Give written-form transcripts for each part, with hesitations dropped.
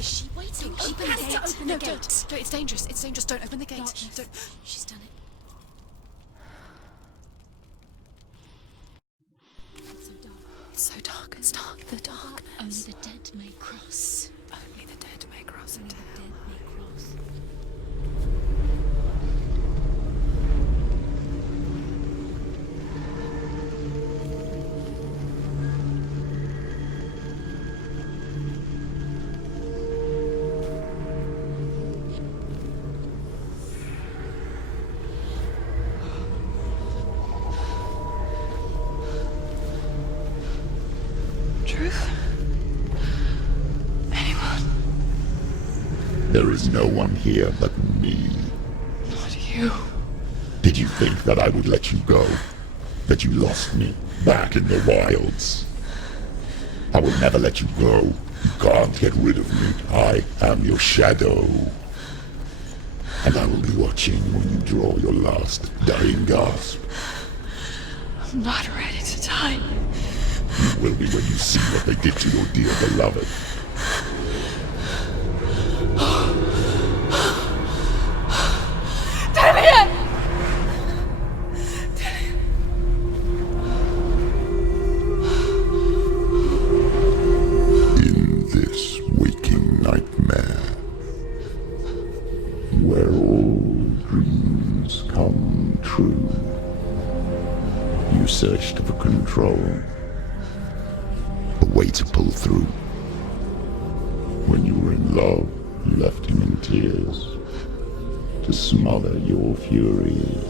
Is she waiting? Open the gate. Open the gate. Don't. It's dangerous. It's dangerous. Don't open the gate. Don't. She's done it. It's so dark. It's dark. The dark. Only the dead may cross. Only the dead may cross Only into the hell. dead may cross. Truth? Anyone? There is no one here but me. Not you. Did you think that I would let you go? That you lost me back in the wilds? I will never let you go. You can't get rid of me. I am your shadow. And I will be watching when you draw your last dying gasp. I'm not ready to die. You will be when you see what they did to your dear beloved. Damien! In this waking nightmare, where all dreams come true, you searched for control, a way to pull through. When you were in love, you left him in tears, to smother your furies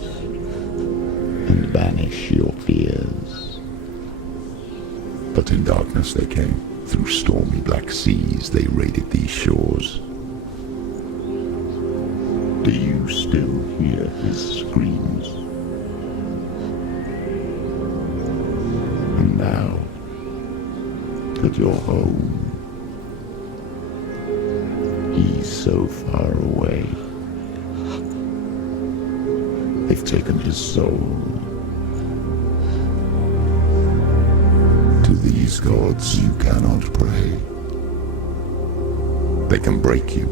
and banish your fears. But in darkness they came, through stormy black seas they raided these shores. Do you still hear his screams? And now that you're home, he's so far away. They've taken his soul. To these gods you cannot pray. They can break you,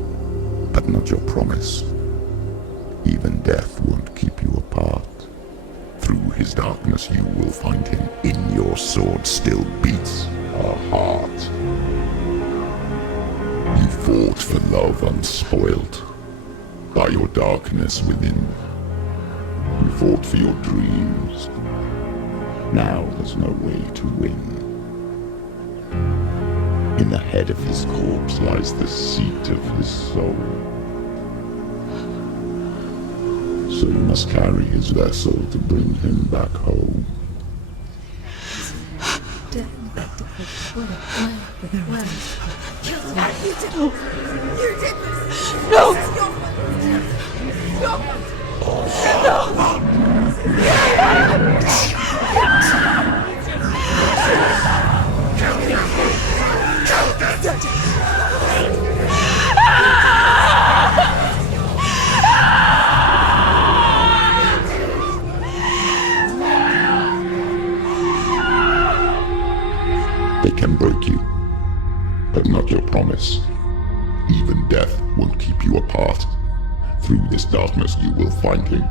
but not your promise. Even death won't keep you apart. Through his darkness you will find him. In your sword still beats a heart. You fought for love unspoilt by your darkness within. You fought for your dreams. Now there's no way to win. In the head of his corpse lies the seat of his soul. So you must carry his vessel to bring him back home. They can break you, but not your promise. Even death won't keep you apart. Through this darkness you will find him.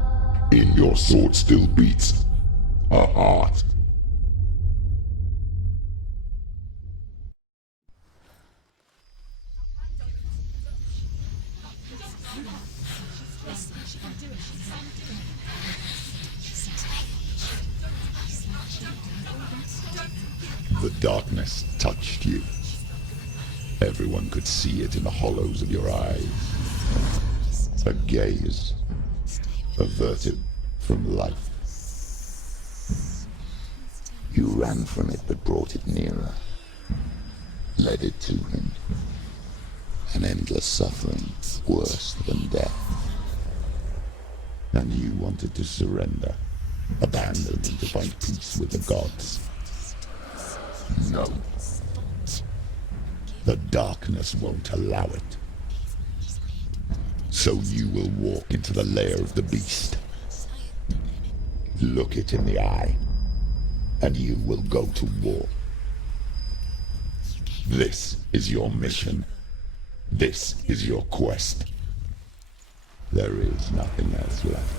In your sword still beats a heart. The darkness touched you. Everyone could see it in the hollows of your eyes. A gaze averted from life. You ran from it but brought it nearer. Led it to him. An endless suffering, worse than death. And you wanted to surrender, abandon and to find peace with the gods. No. The darkness won't allow it. So you will walk into the lair of the beast. Look it in the eye, and you will go to war. This is your mission. This is your quest. There is nothing else left.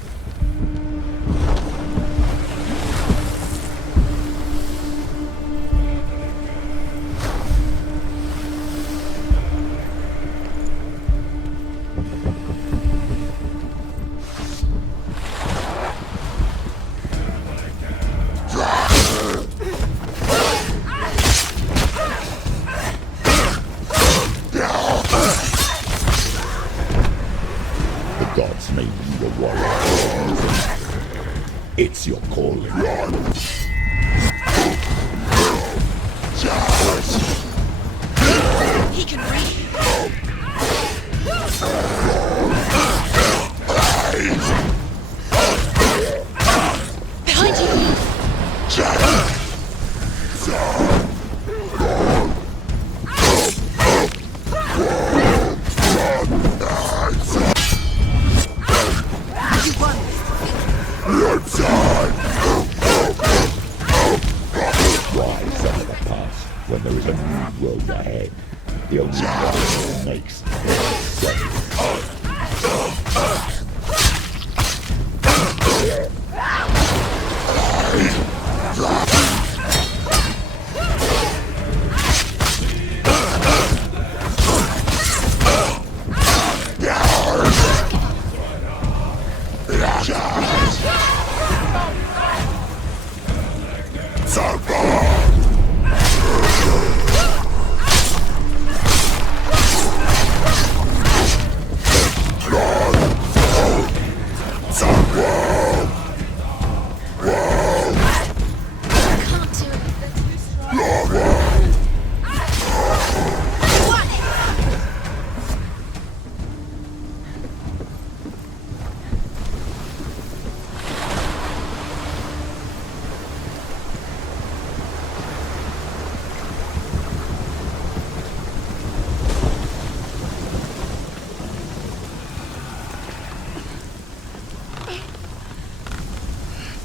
The gods made you a warrior. It's your calling. He can read. Behind you! You won! Rise out of the past when there is a new world ahead. The only one that makes sense. Can't do it.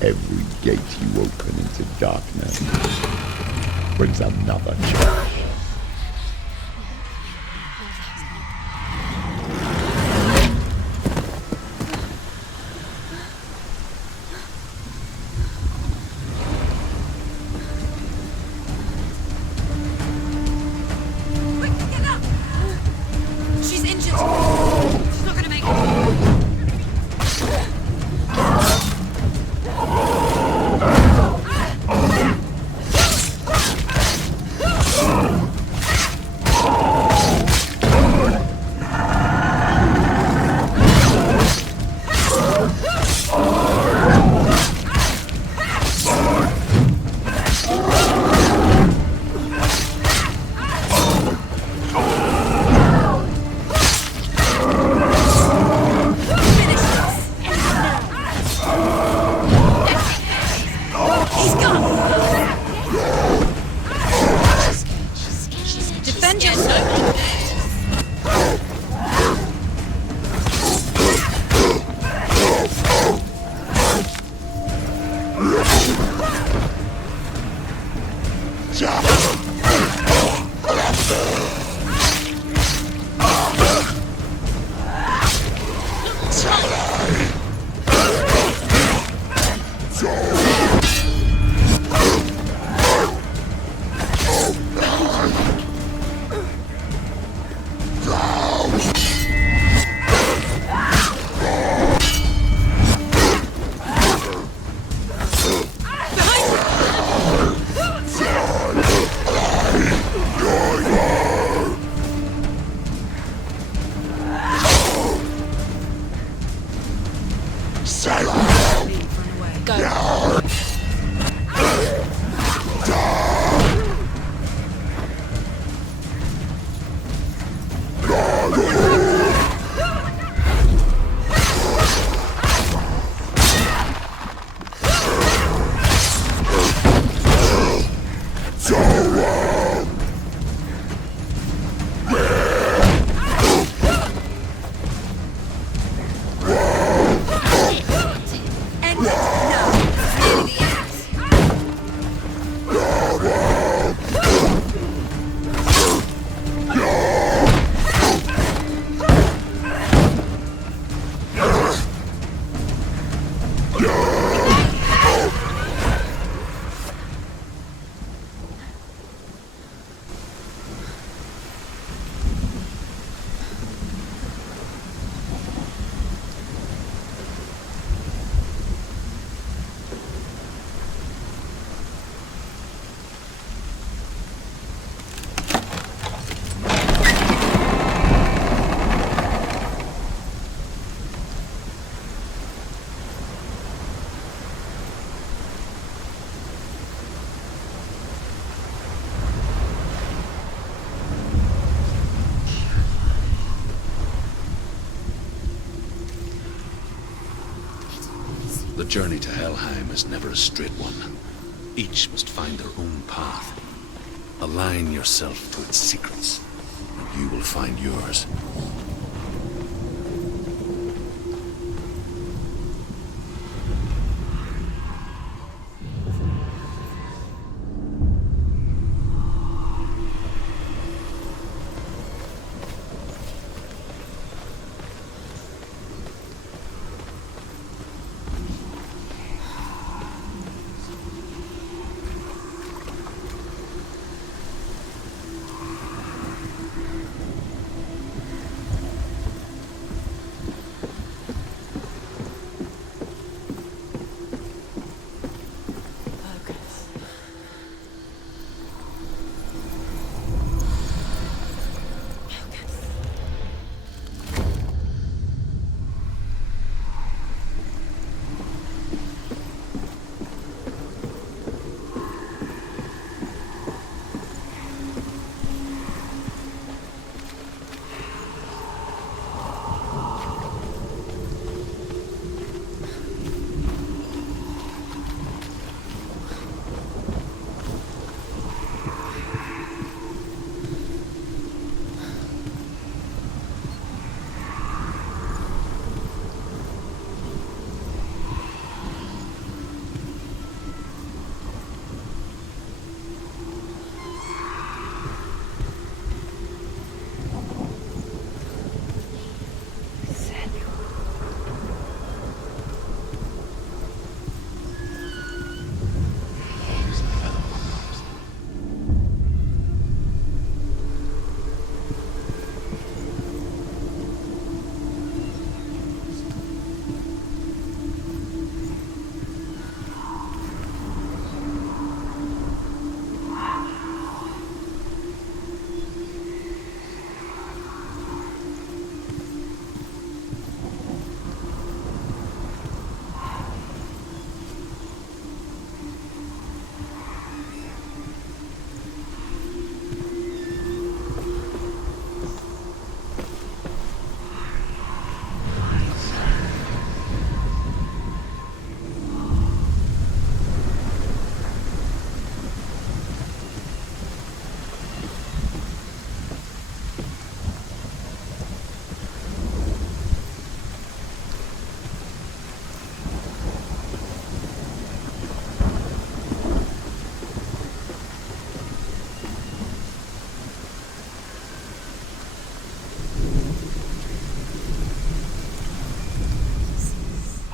Every gate you open into darkness brings another challenge. Quick, get up! She's injured. She's not gonna make it. Defend yourself! Go. End it now. The journey to Helheim is never a straight one. Each must find their own path. Align yourself to its secrets, and you will find yours.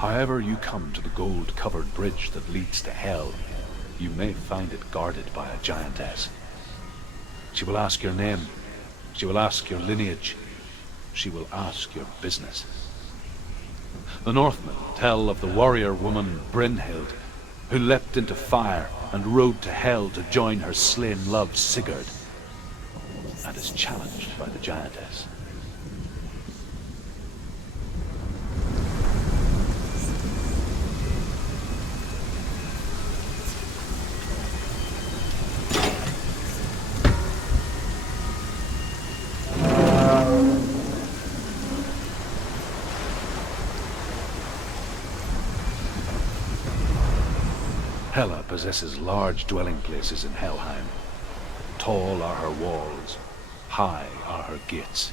However you come to the gold-covered bridge that leads to Hell, you may find it guarded by a giantess. She will ask your name. She will ask your lineage. She will ask your business. The Northmen tell of the warrior woman Brynhild, who leapt into fire and rode to Hell to join her slain love Sigurd, and is challenged by the giantess. Hela possesses large dwelling places in Helheim. Tall are her walls, high are her gates.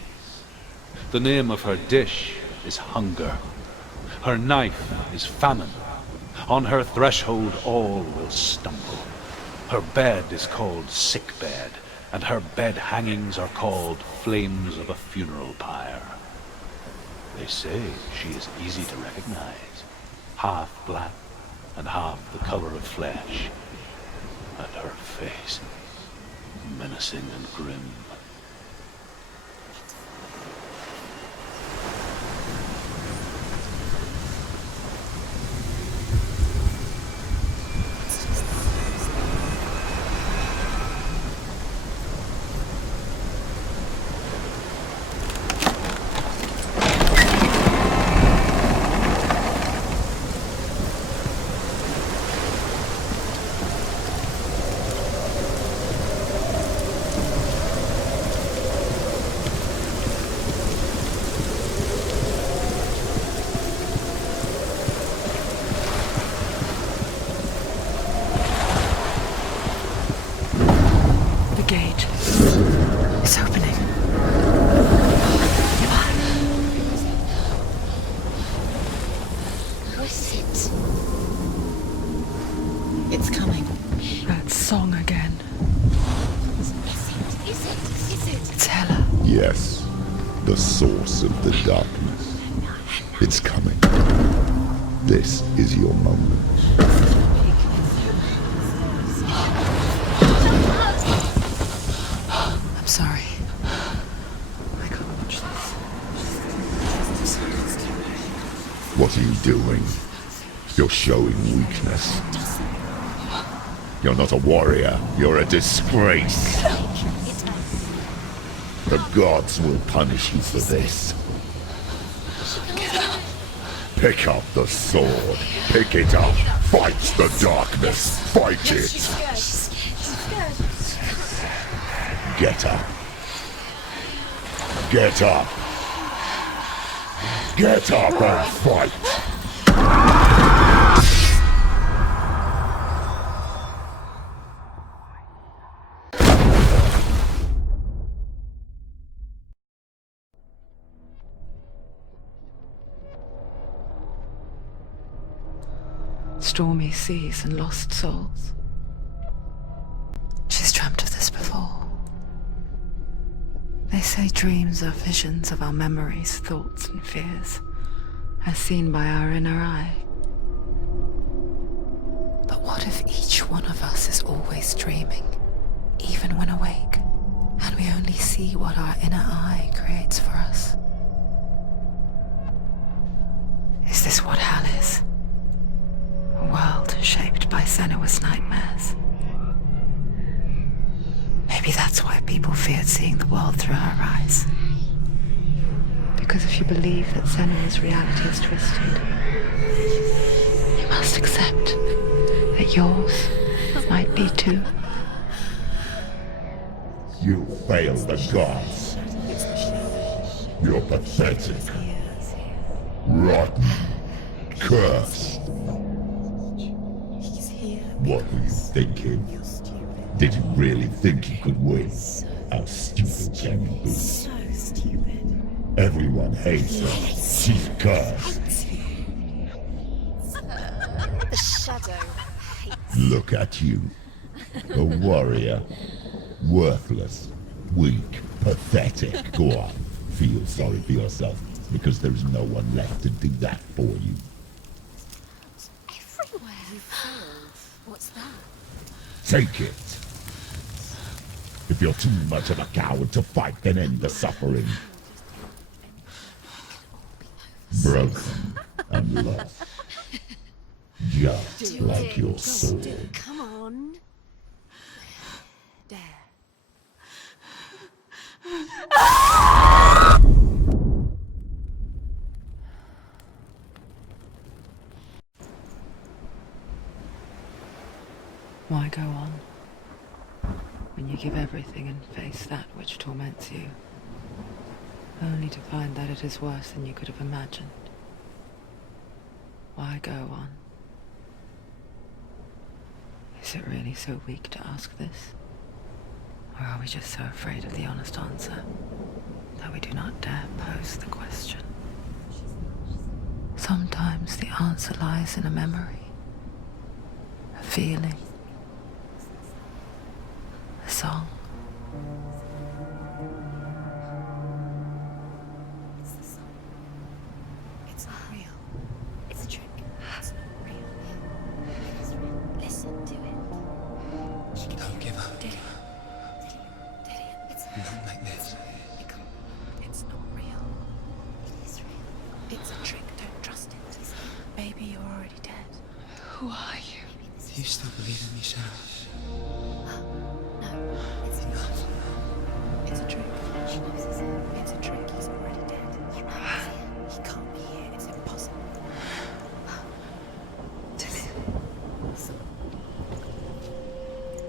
The name of her dish is hunger. Her knife is famine. On her threshold all will stumble. Her bed is called sick bed, and her bed hangings are called flames of a funeral pyre. They say she is easy to recognize, half black and half the color of flesh, and her face menacing and grim. Sit. It's coming. That song again. Is it? It's Hela. Yes, the source of the darkness. It's coming. This is your moment. I'm sorry. I can't watch this. What are you doing? You're showing weakness. You're not a warrior. You're a disgrace. The gods will punish you for this. Pick up the sword. Pick it up. Fight the darkness. Fight it. Get up. Get up. Get up and fight. Stormy seas and lost souls. She's dreamt of this before. They say dreams are visions of our memories, thoughts and fears, as seen by our inner eye. But what if each one of us is always dreaming, even when awake, and we only see what our inner eye creates for us? Is this what hell is? A world shaped by Senua's nightmares. Maybe that's why people feared seeing the world through her eyes. Because if you believe that Senua's reality is twisted, you must accept that yours might be too. You fail the gods. You're pathetic. Rotten. Cursed. What were you thinking? Did you really think you could win? How stupid can you be? So stupid. Everyone hates her. She's cursed. The shadow hates. Look at you. A warrior. Worthless. Weak. Pathetic. Go on. Feel sorry for yourself, because there is no one left to do that for you. Everywhere. You failed. What's that? Take it. If you're too much of a coward to fight, then end the suffering. Broken and lost. Just like your sword. Come on. Dare. Why go on when you give everything and face that which torments you, only to find that it is worse than you could have imagined? Why go on? Is it really so weak to ask this? Or are we just so afraid of the honest answer that we do not dare pose the question? Sometimes the answer lies in a memory, a feeling, a song. It's the song. It's not real. It's a trick. It's not real. It is real. Listen to it. She can Don't give up. Did it? It's Not like this. It's not real. It is real. It's a trick. Don't trust it. Baby, you're already dead. Who are you? Do you still believe in me, Senua? No, it's not. It's a trick. She knows it's him. It's a trick. He's already dead. He knows it. He can't be here. It's impossible.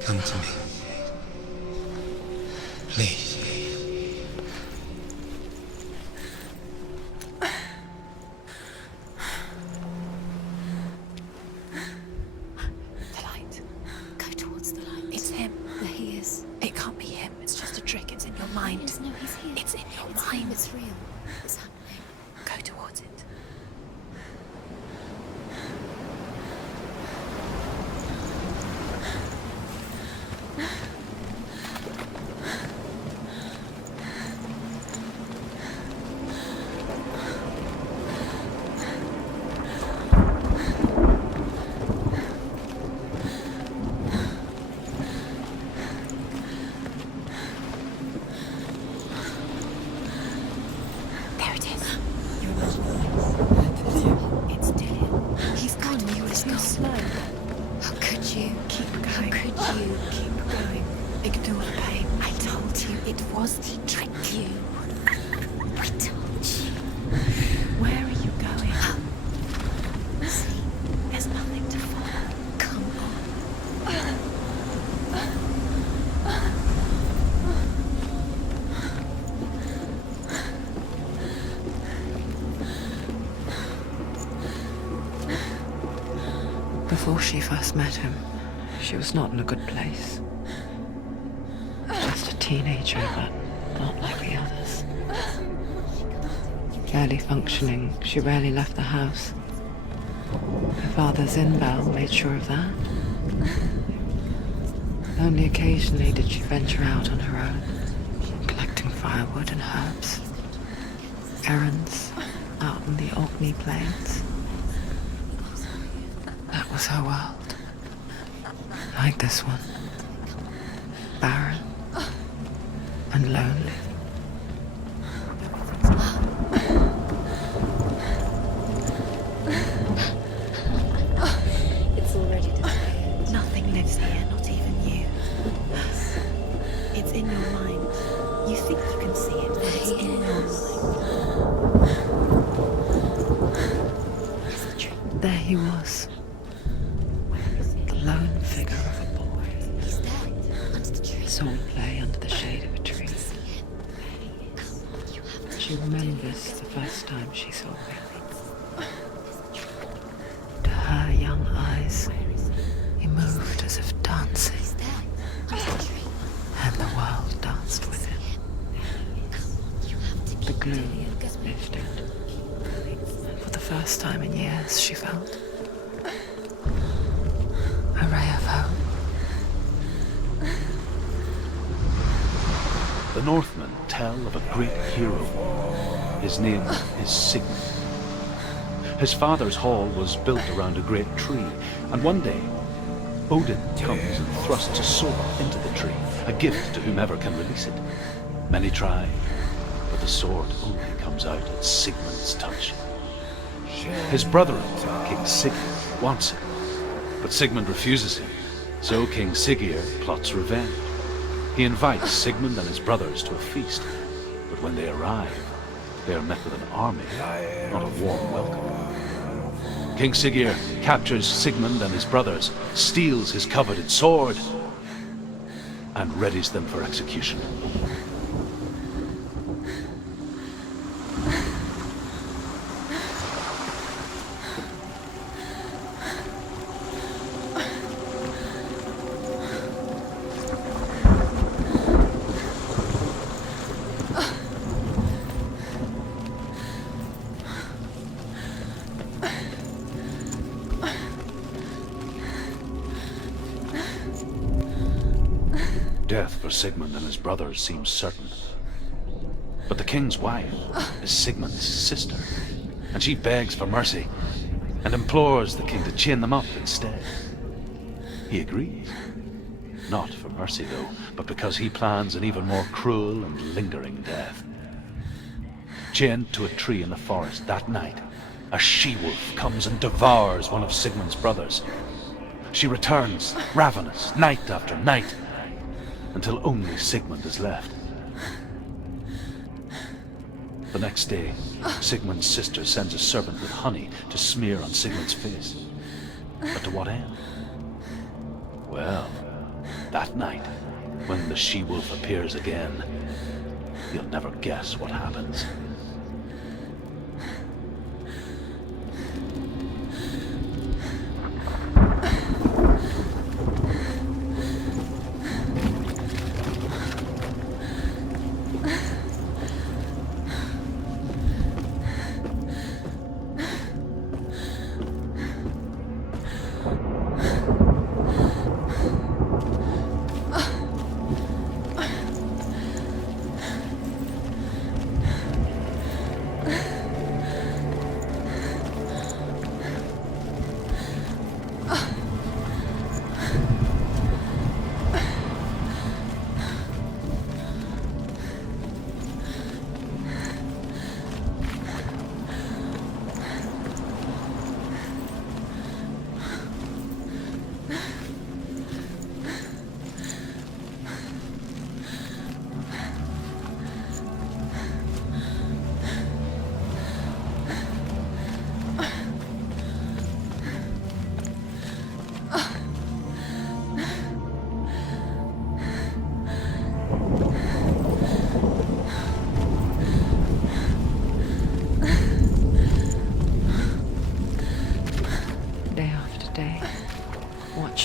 Come to me. Please. The light. Go towards the light. It's him. There he is. It can't be him. It's just a trick. It's in your mind. No, he's here. It's in your mind. It's real. It's happening. Go towards it. It was to trick you. I told you. Where are you going? See, there's nothing to follow. Come on. Before she first met him, she was not in a good place. Just a teenager, but not like the others. Barely functioning, she rarely left the house. Her father's in-bell made sure of that. Only occasionally did she venture out on her own, collecting firewood and herbs. Errands out in the Orkney Plains. That was her world. Like this one. Barren and lonely. It's already disappeared. Nothing lives here, not even you. It's in your mind. You think you can see it, but it's in your mind. It's the truth. There he was. The lone figure of a boy. He's there, under the tree. Saw him play under the shade of a tree. She remembers the first time she saw him. To her young eyes, he moved as if dancing, and the world danced with him. The gloom lifted, and for the first time in years, she felt a ray of hope. The Northmen tell of a great hero. His name is Sigmund. His father's hall was built around a great tree, and one day, Odin comes and thrusts a sword into the tree, a gift to whomever can release it. Many try, but the sword only comes out at Sigmund's touch. His brother-in-law, King Sigurd, wants it, but Sigmund refuses him, so King Sigurd plots revenge. He invites Sigmund and his brothers to a feast, but when they arrive, they are met with an army, not a warm welcome. King Sigurd captures Sigmund and his brothers, steals his coveted sword, and readies them for execution. Death for Sigmund and his brothers seems certain. But the king's wife is Sigmund's sister, and she begs for mercy and implores the king to chain them up instead. He agrees. Not for mercy, though, but because he plans an even more cruel and lingering death. Chained to a tree in the forest that night, a she-wolf comes and devours one of Sigmund's brothers. She returns, ravenous, night after night, until only Sigmund is left. The next day, Sigmund's sister sends a servant with honey to smear on Sigmund's face. But to what end? Well, that night, when the she-wolf appears again, you'll never guess what happens.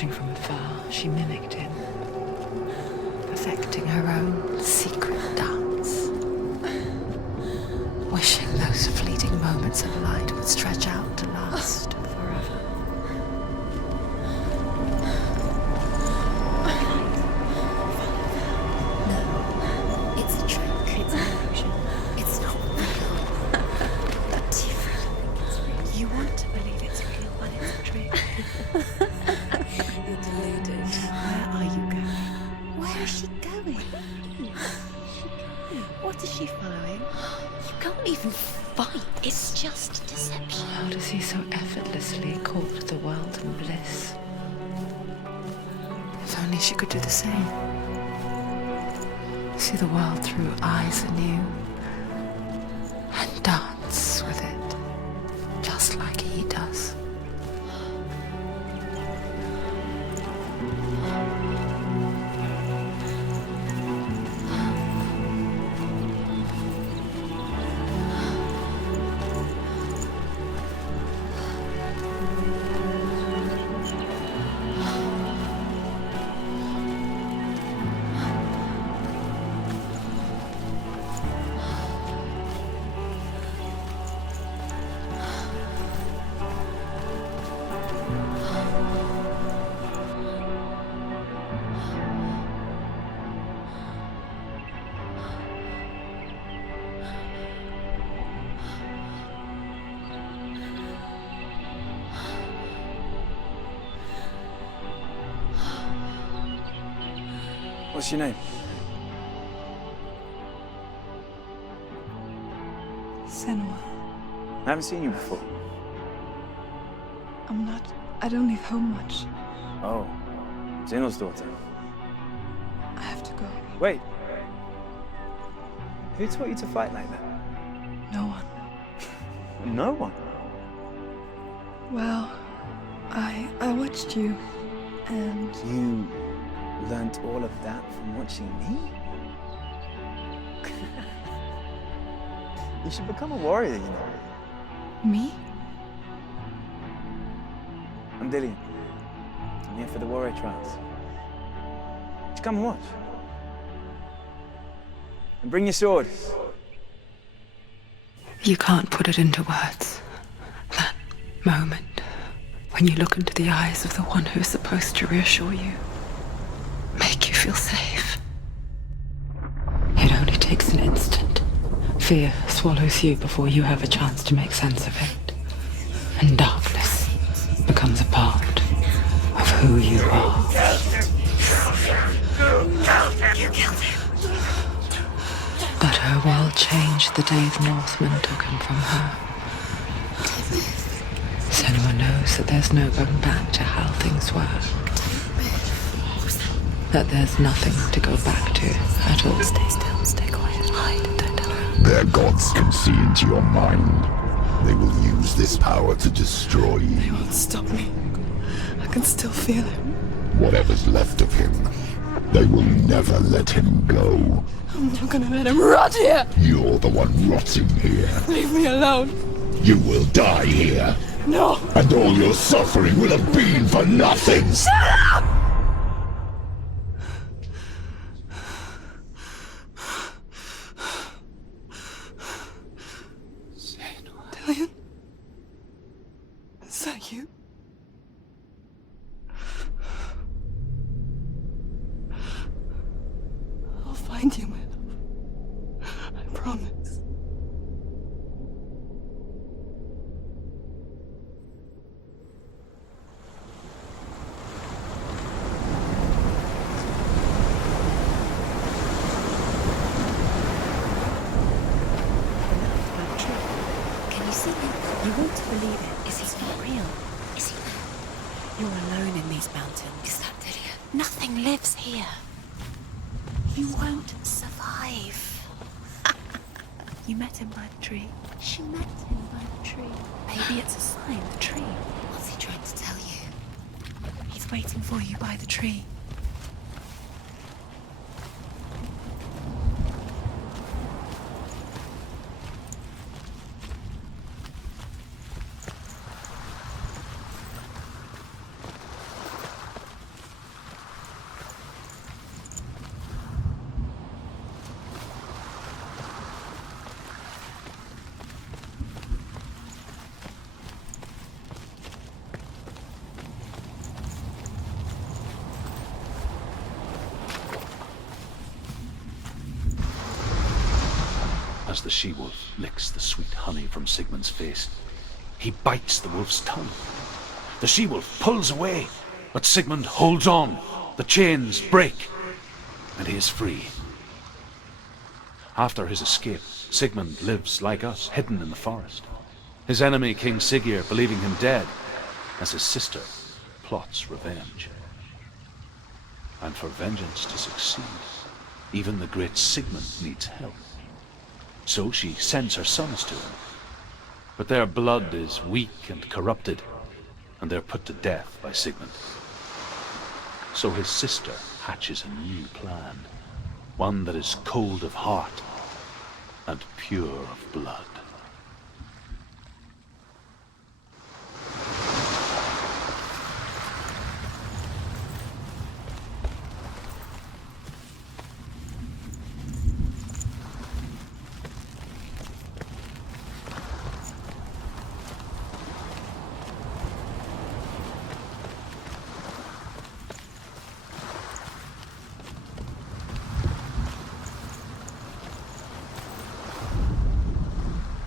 Watching from afar, she mimicked him, perfecting her own secret dance, wishing those fleeting moments of light would stretch out to last forever. No, it's a trick. It's an illusion. It's not real. But you want to believe it's real, but it's a trick. You're deluded. Where are you going? Where is she going? What is she following? You can't even fight. It's just deception. How does he so effortlessly court the world in bliss? If only she could do the same. See the world through eyes anew and dance with it, just like he does. What's your name? Senua. I haven't seen you before. I don't leave home much. Oh, Zenua's daughter. I have to go. Wait. Who taught you to fight like that? No one. No one. Well, I watched you, and You learnt all of that from watching me? You should become a warrior, you know. me? I'm Dillian. I'm here for the warrior trials. Just come and watch. And bring your sword. You can't put it into words. That moment when you look into the eyes of the one who is supposed to reassure you, make you feel safe. It only takes an instant. Fear swallows you before you have a chance to make sense of it. And darkness becomes a part of who you are. You killed him. But her world changed the day the Northmen took him from her. Senua knows that there's no going back to how things were. That there's nothing to go back to at all. Stay still, stay quiet, hide, don't tell her. Their gods can see into your mind. They will use this power to destroy They you. won't stop me. I can still feel him. Whatever's left of him, they will never let him go. I'm not gonna let him rot here. You're the one rotting here. Leave me alone. You will die here. No. And all your suffering will have been for nothing. Dillian? Is that you? I'll find you, my love. I promise. Can you see him? You want to believe it. Is he not real? Is he there? You're alone in these mountains. Is that Dillian? Nothing lives here. You won't survive. You met him by the tree. She met him by the tree. Maybe it's a sign, the tree. What's he trying to tell you? He's waiting for you by the tree. as the she-wolf licks the sweet honey from Sigmund's face. He bites the wolf's tongue. The she-wolf pulls away, but Sigmund holds on. The chains break, and he is free. After his escape, Sigmund lives like us, hidden in the forest. His enemy, King Siggeir, believing him dead, as his sister plots revenge. And for vengeance to succeed, even the great Sigmund needs help. So she sends her sons to him. But their blood is weak and corrupted, and they're put to death by Sigmund. So his sister hatches a new plan, one that is cold of heart and pure of blood.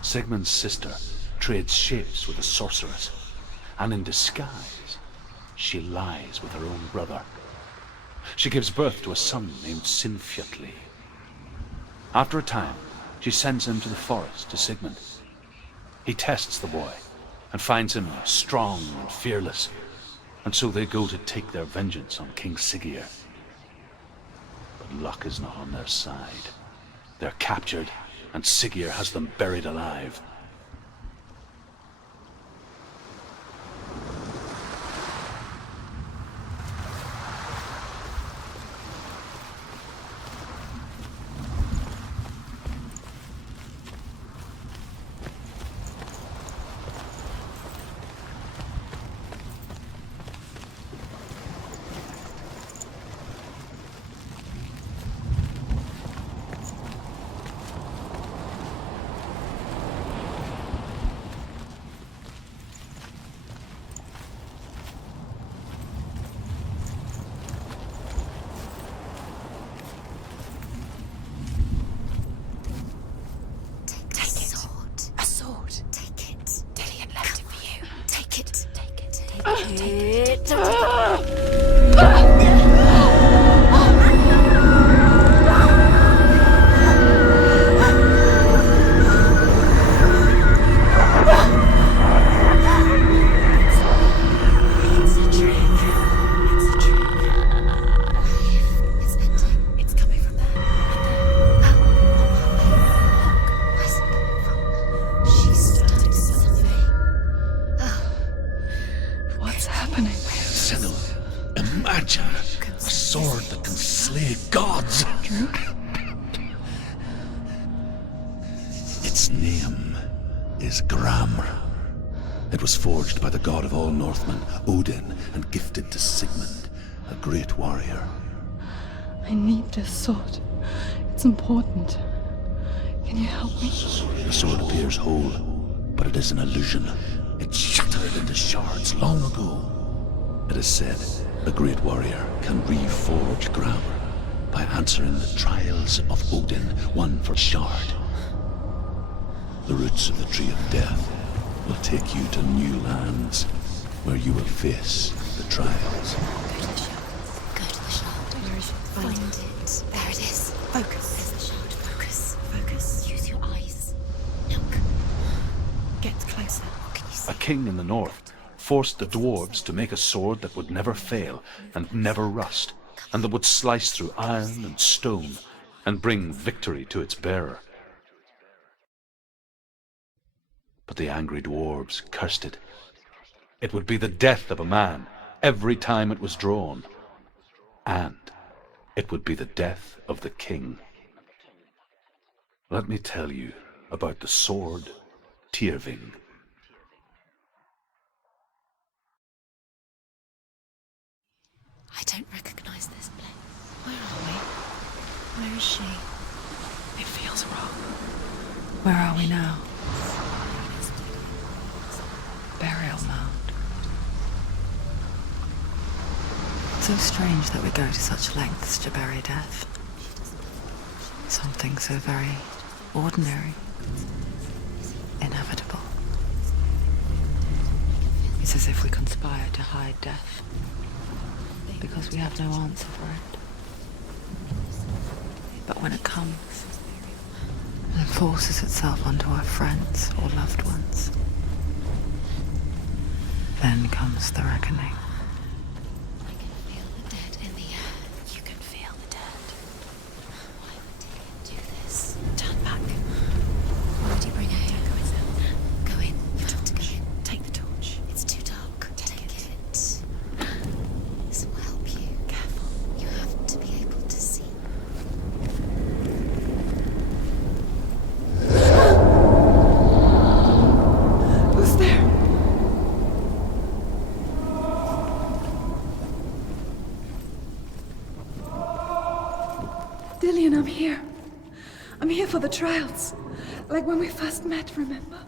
Sigmund's sister trades shapes with a sorceress, and in disguise, she lies with her own brother. She gives birth to a son named Sinfjotli. After a time, she sends him to the forest to Sigmund. He tests the boy and finds him strong and fearless, and so they go to take their vengeance on King Siggeir. But luck is not on their side. They're captured, and Siggeir has them buried alive. Its name is Gramr. It was forged by the god of all Northmen, Odin, and gifted to Sigmund, a great warrior. I need this sword. It's important. Can you help me? The sword appears whole, but it is an illusion. It shattered into shards long ago. It is said a great warrior can reforge Gramr by answering the trials of Odin, one for shard. The roots of the Tree of Death will take you to new lands where you will face the trials. Go to the shard. Where is it? Find it. There it is. Focus. There's the shard. Focus. Focus. Use your eyes. Look. Get closer. What can you see? A king in the north forced the dwarves to make a sword that would never fail and never rust, and that would slice through iron and stone and bring victory to its bearer. But the angry dwarves cursed it. It would be the death of a man every time it was drawn. And it would be the death of the king. Let me tell you about the sword Tyrving. I don't recognize this place. Where are we? Where is she? It feels wrong. Where are we now? Burial mound. So strange that we go to such lengths to bury death. Something so very ordinary, inevitable. It's as if we conspire to hide death, because we have no answer for it. But when it comes, and forces itself onto our friends or loved ones, then comes the reckoning. I can feel the dead in the air. You can feel the dead. Why would Dillian do this? Turn back. Why would he bring her here? Go in. You have to go in. Take the torch. It's too dark. Take it. This will help you. Careful. You have to be able to see. Who's there? Dillian, I'm here. I'm here for the trials. Like when we first met, remember?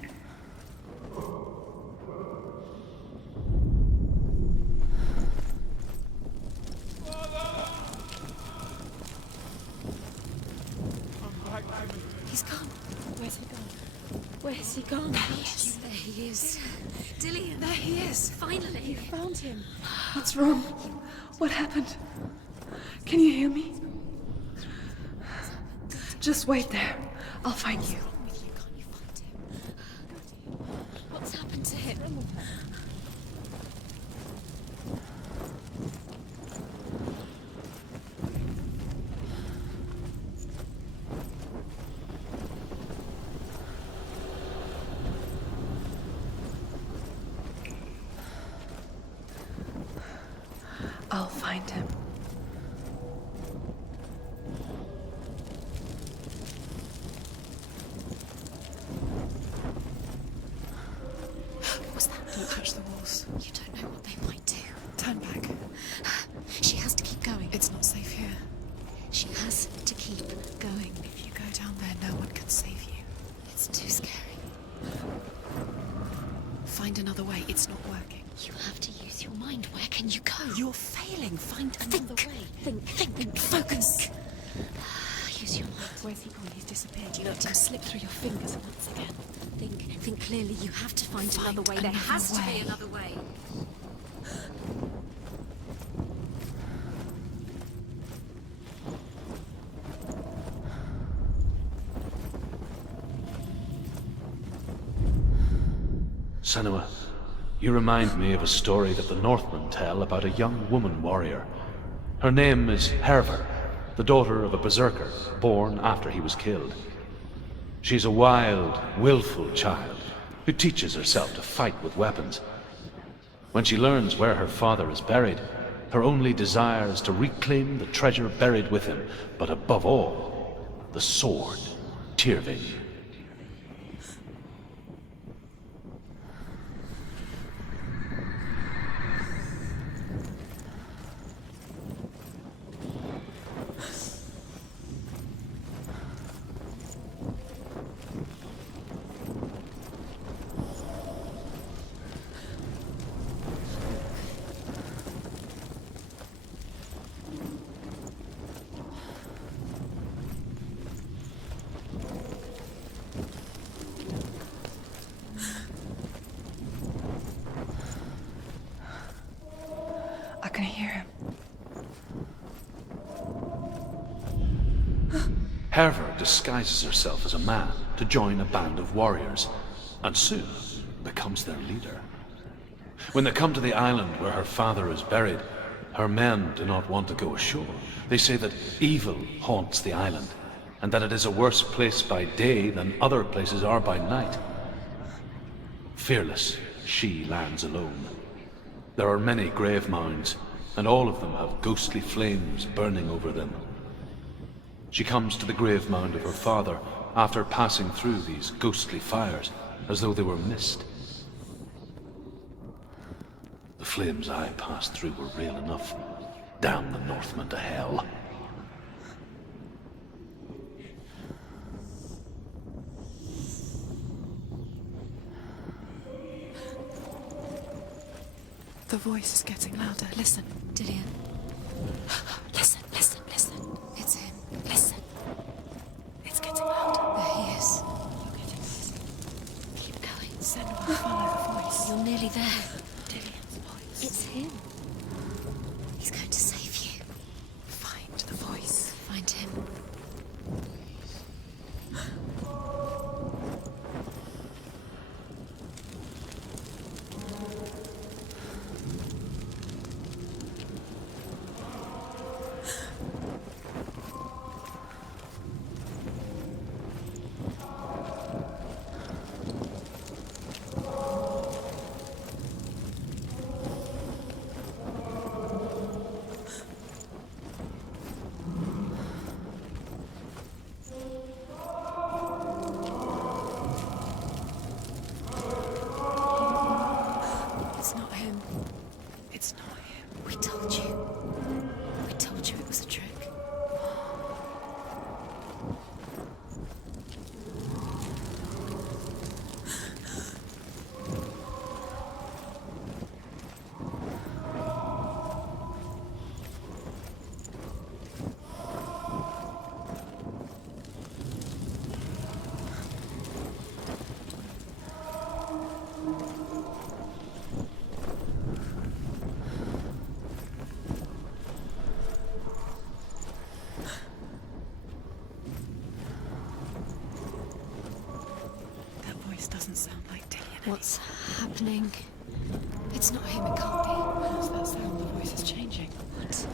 He's gone. Where's he gone? Where's he gone? There he is. There he is. Dillian. There he is. Finally. You found him. What's wrong? What happened? Can you hear me? Just wait there. I'll find you. With you, can't you find him? What's happened to him? I'll find him. What was that? Don't touch the walls. You don't know what they might do. Turn back. She has to keep going. It's not safe here. She has to keep going. If you go down there, no one can save you. It's too scary. Find another way. It's not working. You have to use your mind. Where can you go? You're failing. Find another way. Think. Focus. Use your mind. Where's he gone? He's disappeared. You Look. let him slip through your fingers once again. Think clearly. You have to find another way. There another has to be way. another way. Senua, you remind me of a story that the Northmen tell about a young woman warrior. Her name is Herver, the daughter of a berserker born after he was killed. She's a wild, willful child who teaches herself to fight with weapons. When she learns where her father is buried, her only desire is to reclaim the treasure buried with him, but above all, the sword, Tyrving. I can hear him. Herver disguises herself as a man to join a band of warriors, and soon becomes their leader. When they come to the island where her father is buried, her men do not want to go ashore. They say that evil haunts the island, and that it is a worse place by day than other places are by night. Fearless, she lands alone. There are many grave mounds, and all of them have ghostly flames burning over them. She comes to the grave mound of her father after passing through these ghostly fires, as though they were mist. The flames I passed through were real enough. Damn the Northmen to hell. The voice is getting louder. Listen. Dillian. Listen. It's him. Listen. It's getting louder. There he is. It's not him. We told you. We told you it was a trick. That voice doesn't sound like Dillian. What's happening? It's not him, it can't be. How's that sound? The voice is changing. What?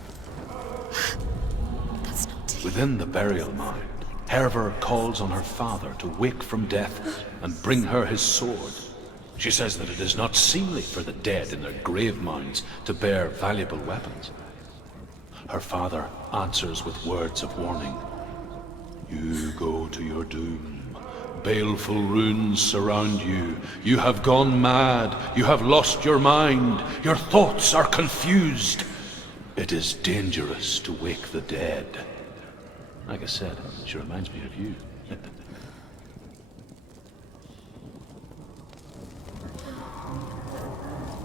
That's not Dillian. Within the burial mound, Herver calls on her father to wake from death and bring her his sword. She says that it is not seemly for the dead in their grave mounds to bear valuable weapons. Her father answers with words of warning. You go to your doom. Baleful runes surround you. You have gone mad. You have lost your mind. Your thoughts are confused. It is dangerous to wake the dead. Like I said, she reminds me of you.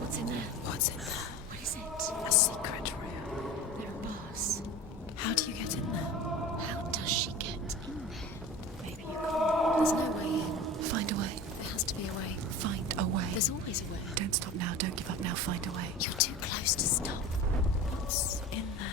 What's in there? What's in there? What is it? A secret room. There are bars. How do you get in there? How does she get in there? Maybe you can't. There's no way in. Find a way. There has to be a way. Find a way. There's always a way. Don't stop now. Don't give up now. Find a way. You're too close to stop. What's in there?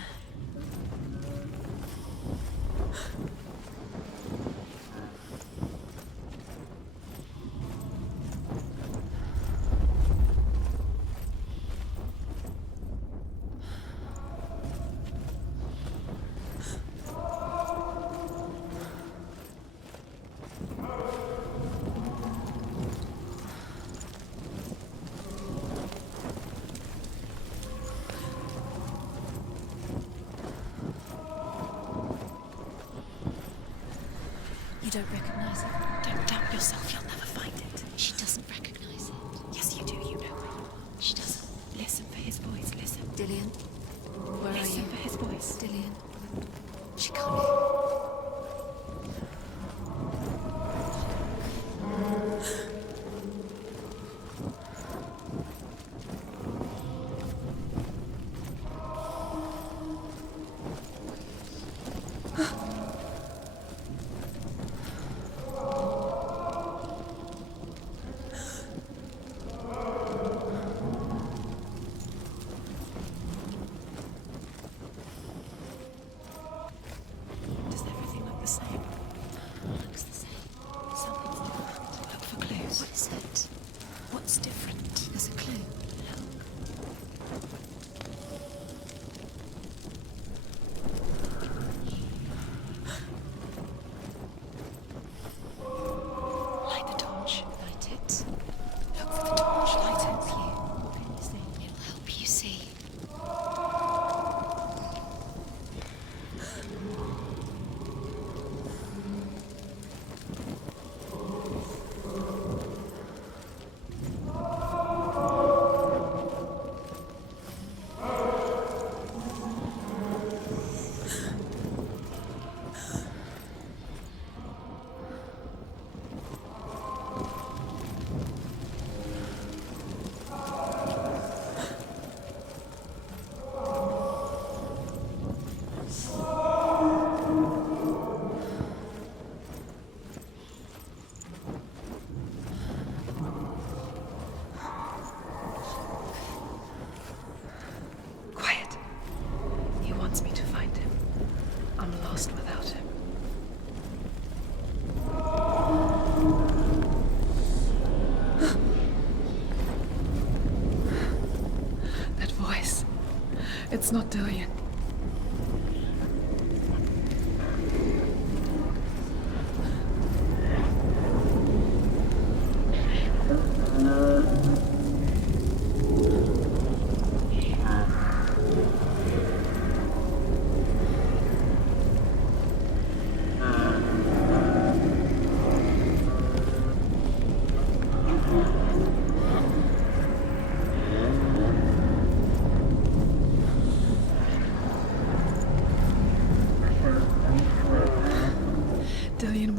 You don't recognize it? Don't doubt yourself. You'll never find it. She doesn't recognize it. Yes, you do. You know where you are. She doesn't. Listen for his voice. Listen. Dillian? Where are Listen you? for his voice. Dillian? She can't hear. Does everything look the same? Looks the same. Something's different. Look for clues. What is it? What's different? There's a clue. Light the torch. Light it. Look for the torch. Light it. It'll help you see. Quiet. He wants me to find him. I'm lost without him. That voice. It's not Dillian.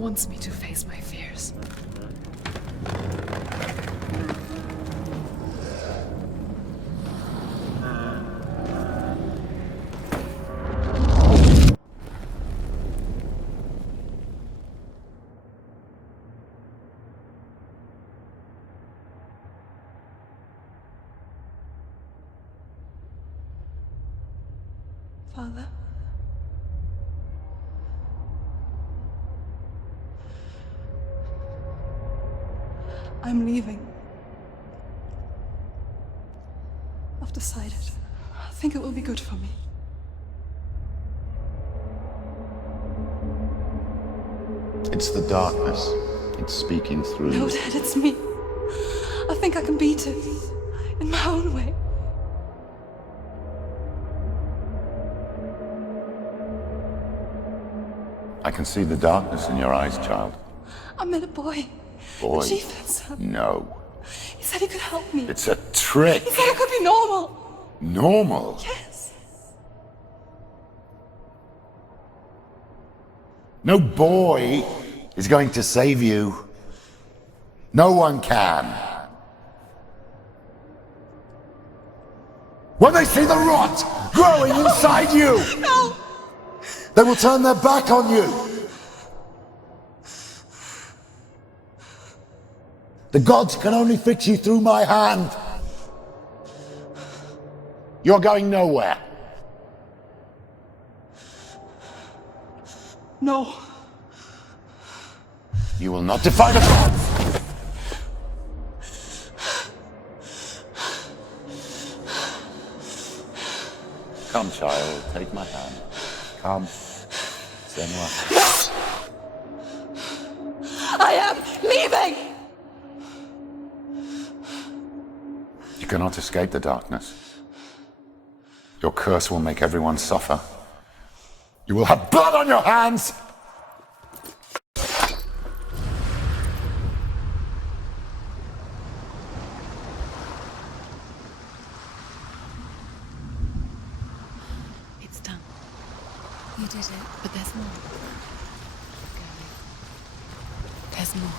wants me to face my fears. Father? I'm leaving. I've decided. I think it will be good for me. It's the darkness. It's speaking through No, you. Dad, it's me. I think I can beat it. In my own way. I can see the darkness in your eyes, child. I met a boy. Boy. The chief had some. No. He said he could help me. It's a trick. He said I could be normal. Normal? Yes. No boy is going to save you. No one can. When they see the rot growing inside you, No! they will turn their back on you. The gods can only fix you through my hand. You're going nowhere. No. You will not defy the gods. Come, child, take my hand. Come. Senua. I am leaving! You cannot escape the darkness. Your curse will make everyone suffer. You will have blood on your hands! It's done. You did it, but there's more. There's more.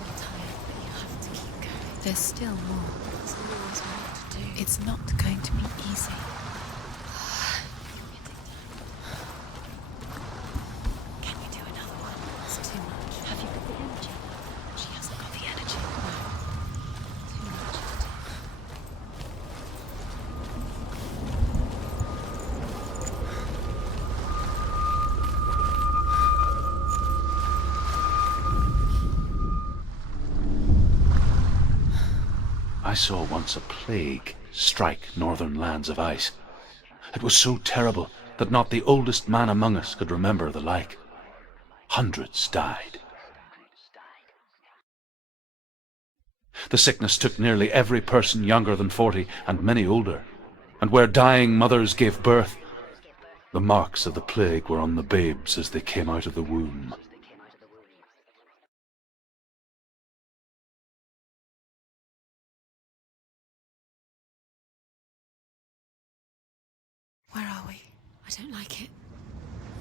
You're tired, but you have to keep going. There's still more. There's always more to do. It's not going to be easy. Can we do another one? It's too much. Have you got the energy? She hasn't got the energy. No. Too much. I saw once a plague strike northern lands of ice. It was so terrible that not the oldest man among us could remember the like. Hundreds died. The sickness took nearly every person younger than 40 and many older, and where dying mothers gave birth, the marks of the plague were on the babes as they came out of the womb. Where are we? I don't like it.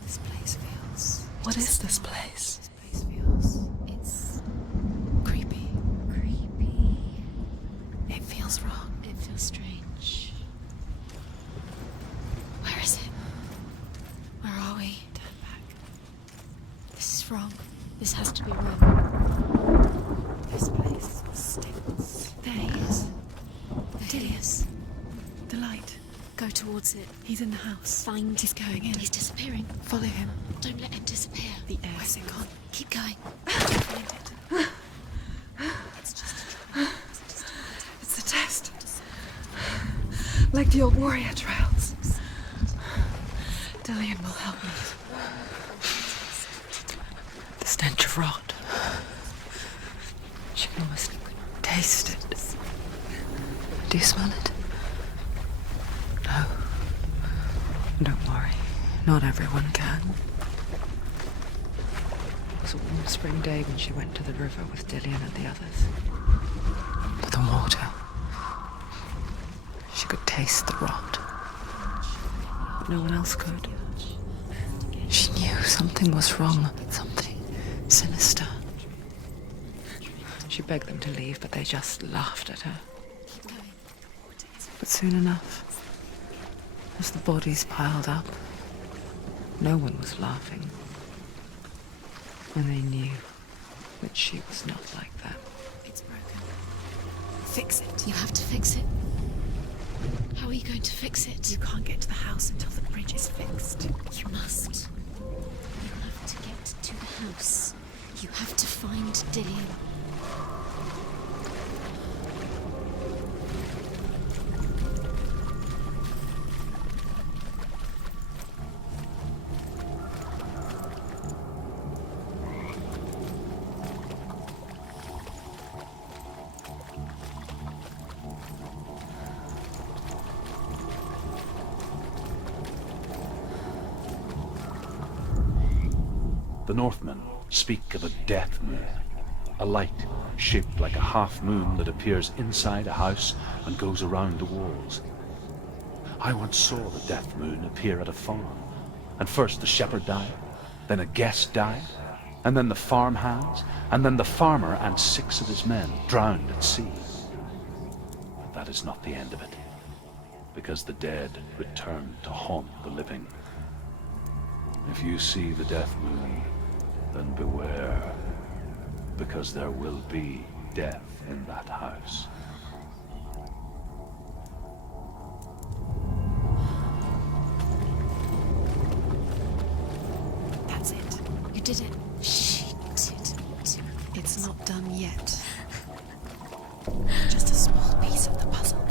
This place feels... What is this place? This place feels... It's... creepy. Creepy. It feels wrong. It feels strange. Where is it? Where are we? Turn back. This is wrong. This has to be wrong. This place stinks. There he is. Dilius. The light. Go towards it. He's in the house. Find. He's going in. He's disappearing. Follow him. Don't let him disappear. The air. Where's it gone? Keep going. Find it. It's just a trial. It's a test. Like the old warrior trials. Dillian will help me. The stench of rot. She can almost taste it. Do you smell it? No. Don't worry. Not everyone can. It was a warm spring day when she went to the river with Dillian and the others. But the water. She could taste the rot. No one else could. She knew something was wrong. Something sinister. She begged them to leave, but they just laughed at her. But soon enough, as the bodies piled up, no one was laughing. And they knew that she was not like that. It's broken. Fix it. You have to fix it. How are you going to fix it? You can't get to the house until the bridge is fixed. You must. You have to get to the house. You have to find Dillian. The Northmen speak of a death moon, a light shaped like a half moon that appears inside a house and goes around the walls. I once saw the death moon appear at a farm, and first the shepherd died, then a guest died, and then the farmhands, and then the farmer and 6 of his men drowned at sea. But that is not the end of it, because the dead return to haunt the living. If you see the death moon, then beware, because there will be death in that house. That's it. You did it. She did. It's not done yet. Just a small piece of the puzzle.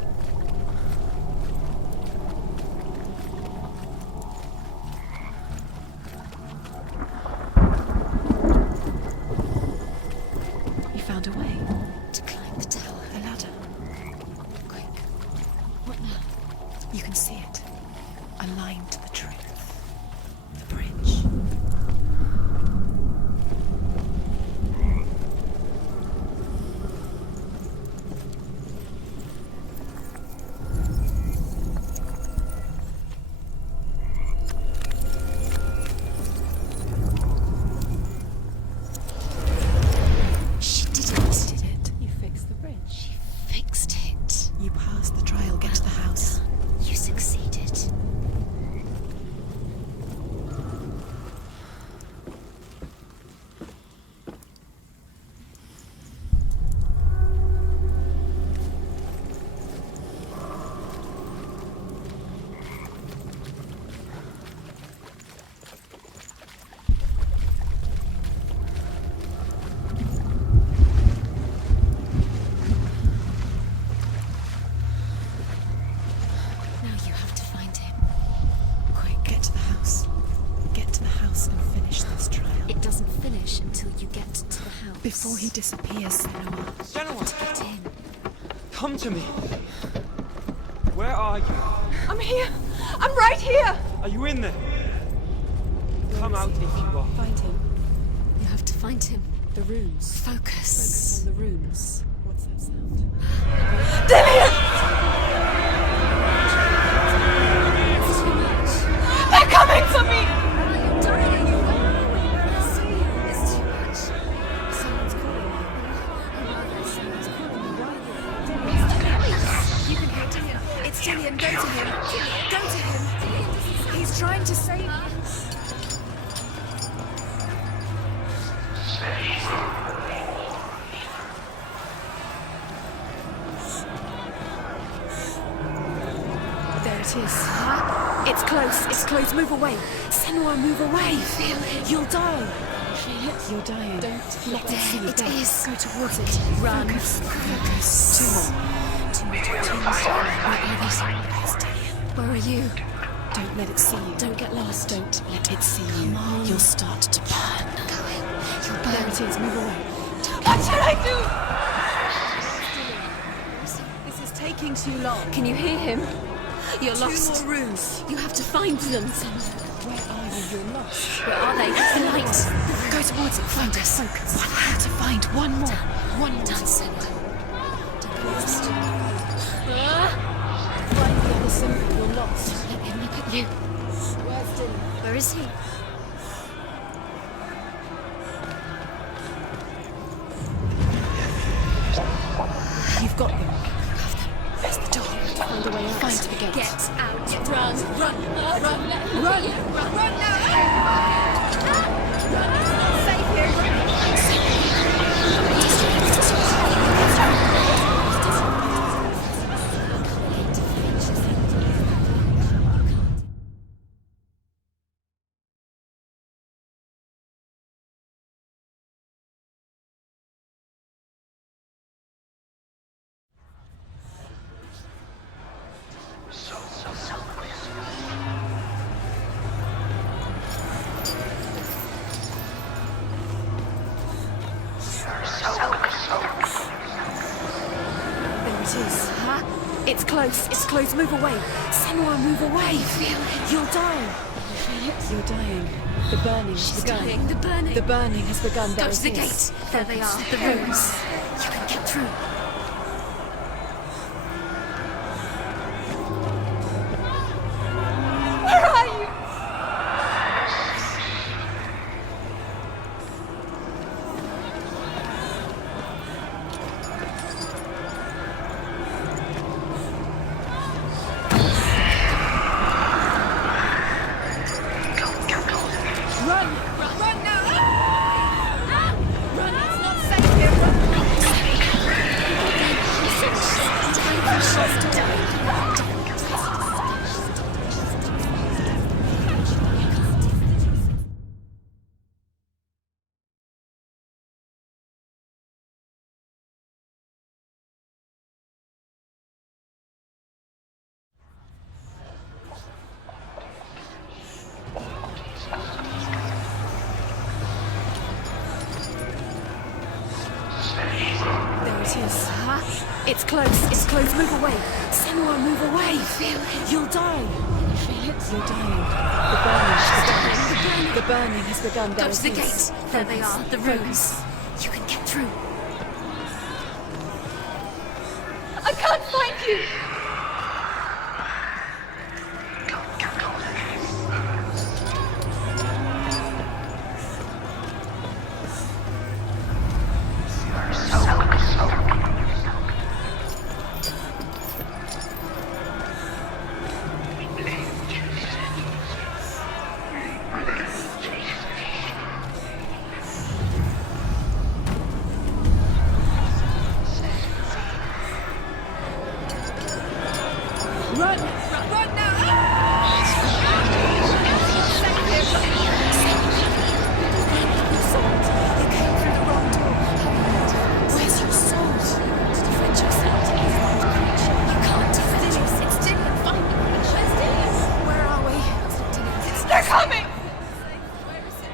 Found a way to climb the tower. A ladder. Quick. What now? You can see it. A line to the truth. The bridge. Before he disappears, Senua. Senua! Get in. Come to me! Where are you? I'm here! I'm right here! Are you in there? Come out if you are. Find him. You have to find him. The runes. Focus on the runes. What's that sound? Dillian! It's too much. They're coming for me! You're dying. It's too much. Someone's calling you. Someone's calling you. You can hear Dillian. It's Dillian. Go to him. Go to him. He's trying to save you. There it is. It's close. It's close. Move away. Senua, move away. Feel it. You'll die. Feel it. You're dying. Don't let it see you. It is. Go towards it. Run. Focus. Two more. Two more. Where are you? Don't let it see you. Don't get lost. Don't let it see you. You'll start to burn. You'll burn. There it is. Move away. What should I do? This is taking too long. Can you hear him? You're lost. 2 more rooms. You have to find them. Where are you? You're lost. Where are they? The light. Go towards it. Focus. Focus. One more to find. One more. One more. Done, Senua. Don't get lost. Find the other symbol. You're lost. Let him look at you. Where's Dillian? Where is he? Get out. Run. Run now! Run! It's not safe here. There it is. Huh? It's close. It's close. Move away. Senua, move away. You're dying. You're dying. The burning has begun. Dying. The burning. The burning has begun. There Go to the it is. gate. There they are. The rooms. You can get through. Where are you? Run! Run now! Run. It's not safe here. Run. There it is. Huh? It's close. It's close. Move away. Senua, move away. You'll die. You're dying. The burning has begun. The burning has begun. There Go to the it is. gate. There they are. The rooms. You can get through. I can't find you. Run! Run now! You came through the wrong door. Where's your sword? To defend yourself against that creature. You can't defend yourself. It's Dillian. Find the creature. It's Dillian. Where are we? They're coming. Where is it?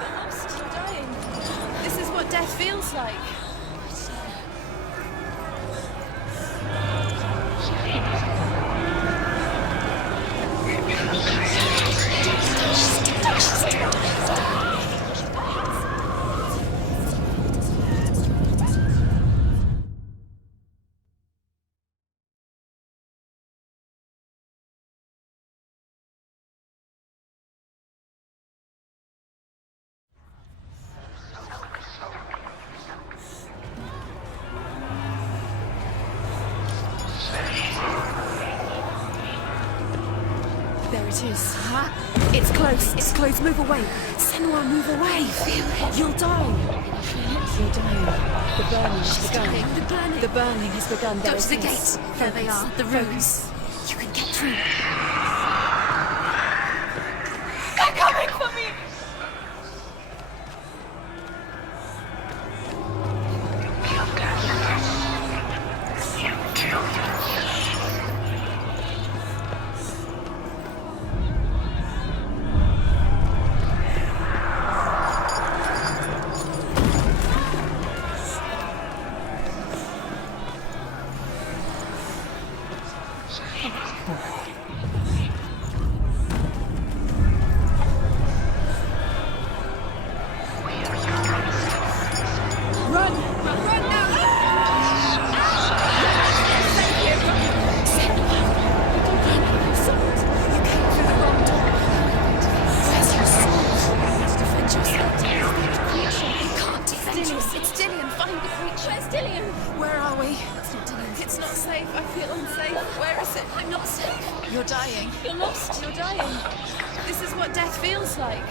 You're lost. You're dying. This is what death feels like. There it is. Huh? It's close. It's close. Move away. Senua, move away. You'll die. You're dying. The burning has begun. The burning. The burning has begun. There Go to the it is. gate. There they are. The rooms. You can get through. They're coming for me. Where are we? It's not safe. I feel unsafe. Where is fix it. I'm not safe. You're dying. You're lost. You're dying. This is what death feels like.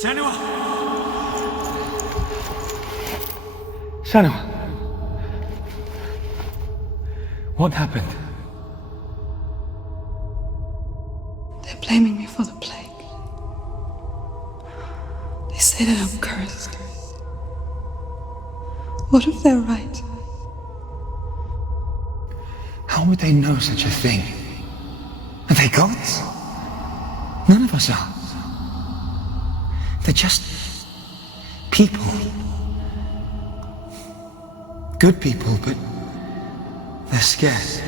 Senua! Senua! What happened? They're blaming me for the plague. They say that I'm cursed. What if they're right? How would they know such a thing? Are they gods? None of us are. They're just people. Good people, but they're scared.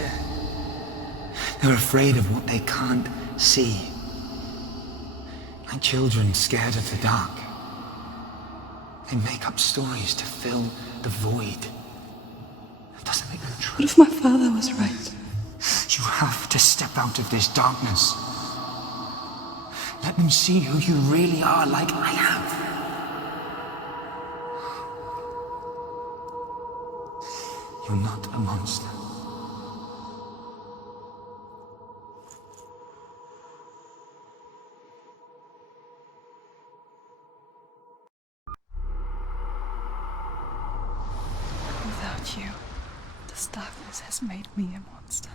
They're afraid of what they can't see. Like children scared of the dark. They make up stories to fill the void. That doesn't make them true. What if my father was right? You have to step out of this darkness. Let them see who you really are, like I have. You're not a monster. Without you, this darkness has made me a monster.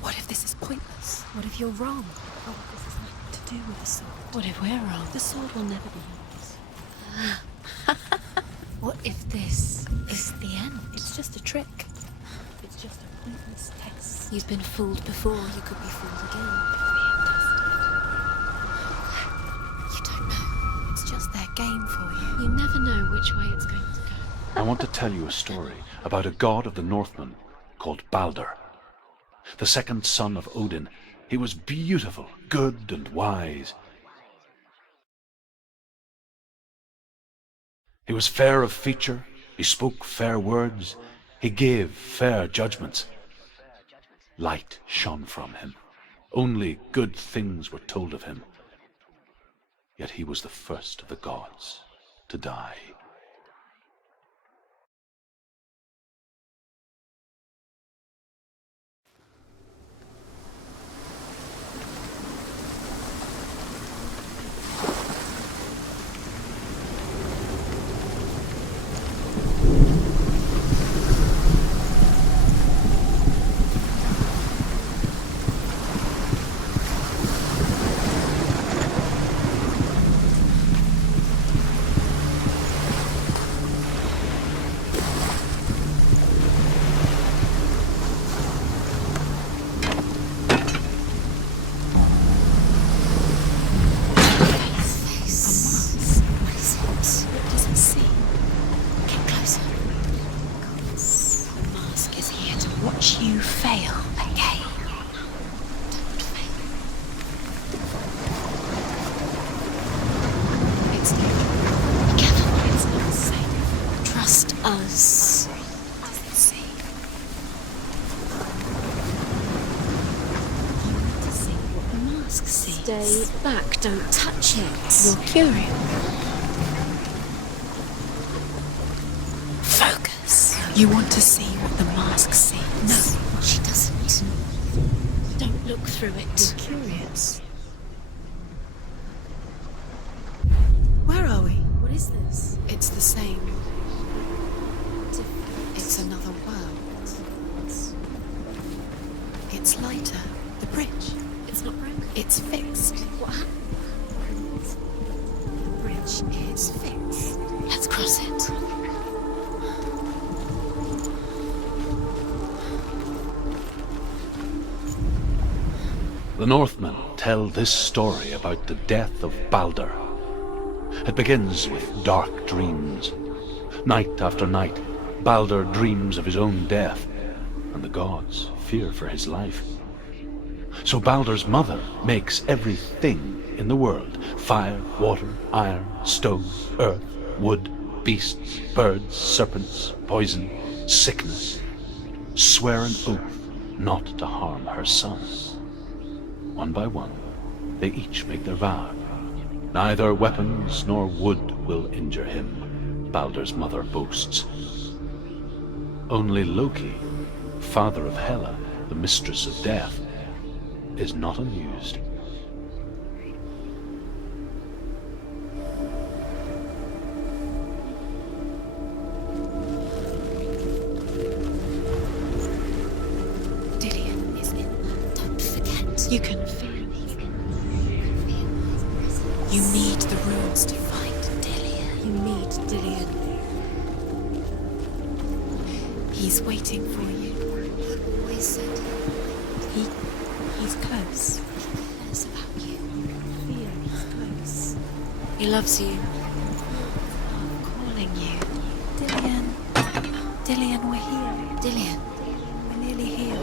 What if this is pointless? What if you're wrong? What if this has nothing to do with the sword? What if we're wrong? The sword will never be yours. What if this is the end? It's just a trick. It's just a pointless test. You've been fooled before, you could be fooled again. You don't know. It's just their game for you. You never know which way it's going to go. I want to tell you a story about a god of the Northmen called Balder. The second son of Odin. He was beautiful, good and wise. He was fair of feature, he spoke fair words, he gave fair judgments. Light shone from him. Only good things were told of him. Yet he was the first of the gods to die. You fail again. Don't fail. It's dangerous. Be careful, it's not safe. Trust us. Does it see? You need to see what the mask sees. Stay back, don't touch it. You're curious. Focus. You want to see what the mask sees. No, she doesn't. Don't look through it. You're curious. Where are we? What is this? It's the same. It's another world. It's lighter. The bridge. It's not broken. It's fixed. What happened? The bridge is fixed. Let's cross it. The Northmen tell this story about the death of Baldur. It begins with dark dreams. Night after night, Baldur dreams of his own death, and the gods fear for his life. So Baldur's mother makes everything in the world: fire, water, iron, stone, earth, wood, beasts, birds, serpents, poison, sickness, swear an oath not to harm her son. One by one, they each make their vow. Neither weapons nor wood will injure him, Baldur's mother boasts. Only Loki, father of Hela, the mistress of death, is not amused. Dillion is in. Don't forget. You can feel it. You need the runes to find Dillion. You need Dillion. He's waiting for you. He always said He's close. he cares about you. Feel he's close. He loves you. I'm calling you. Dillion. Dillion, we're here. Dillion. We're nearly here.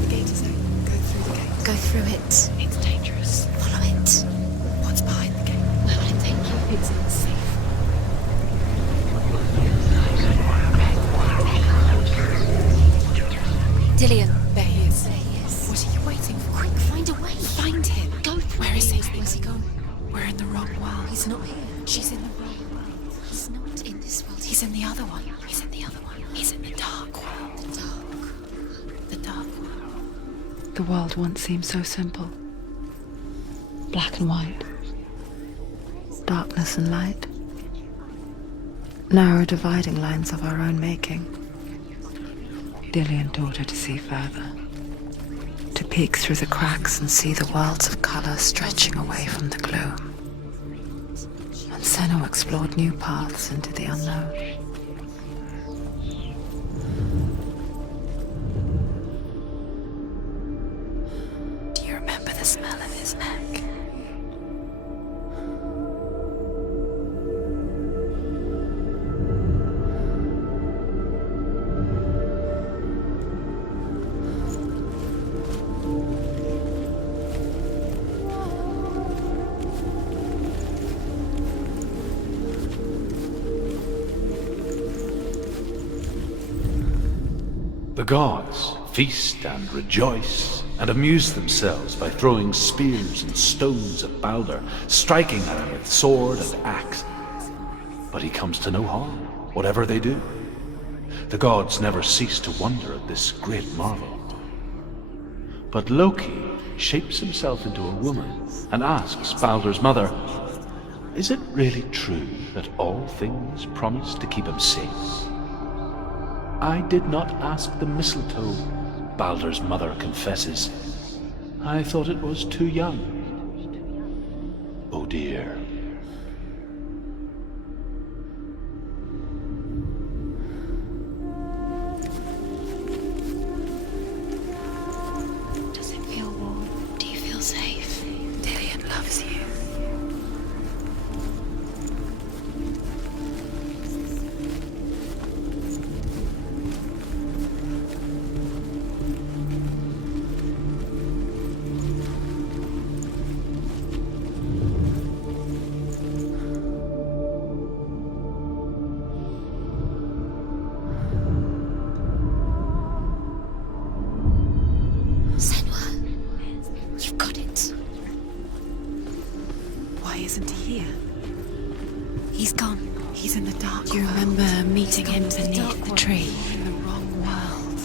The gate is open. Go through the gate. Go through it. It's dangerous. Follow it. What's behind the gate? Where will it take you? It's unsafe. Dillion. There he is. There he is. What are you waiting for? Quick, find a way. Find him. Go through. Where is he? Where's he gone? We're in the wrong world. He's not here. She's in the wrong world. He's not in this world. He's in the other one. He's in the other one. He's in the dark world. the dark. The dark world. The world once seemed so simple. Black and white. Darkness and light. Narrow dividing lines of our own making. Dillion taught her to see further. To peek through the cracks and see the worlds of colour stretching away from the gloom. And Senua explored new paths into the unknown. Do you remember the smell of his neck? The gods feast and rejoice and amuse themselves by throwing spears and stones at Baldur, striking at him with sword and axe. But he comes to no harm, whatever they do. The gods never cease to wonder at this great marvel. But Loki shapes himself into a woman and asks Baldur's mother, "Is it really true that all things promise to keep him safe?" "I did not ask the mistletoe," Baldur's mother confesses. "I thought it was too young." Oh dear. Does it feel warm? Do you feel safe? Dillion loves you. You've got it. Why isn't he here? He's gone. He's in the dark Do you world. remember meeting He's him gone to the beneath dark the world. tree? In the wrong world.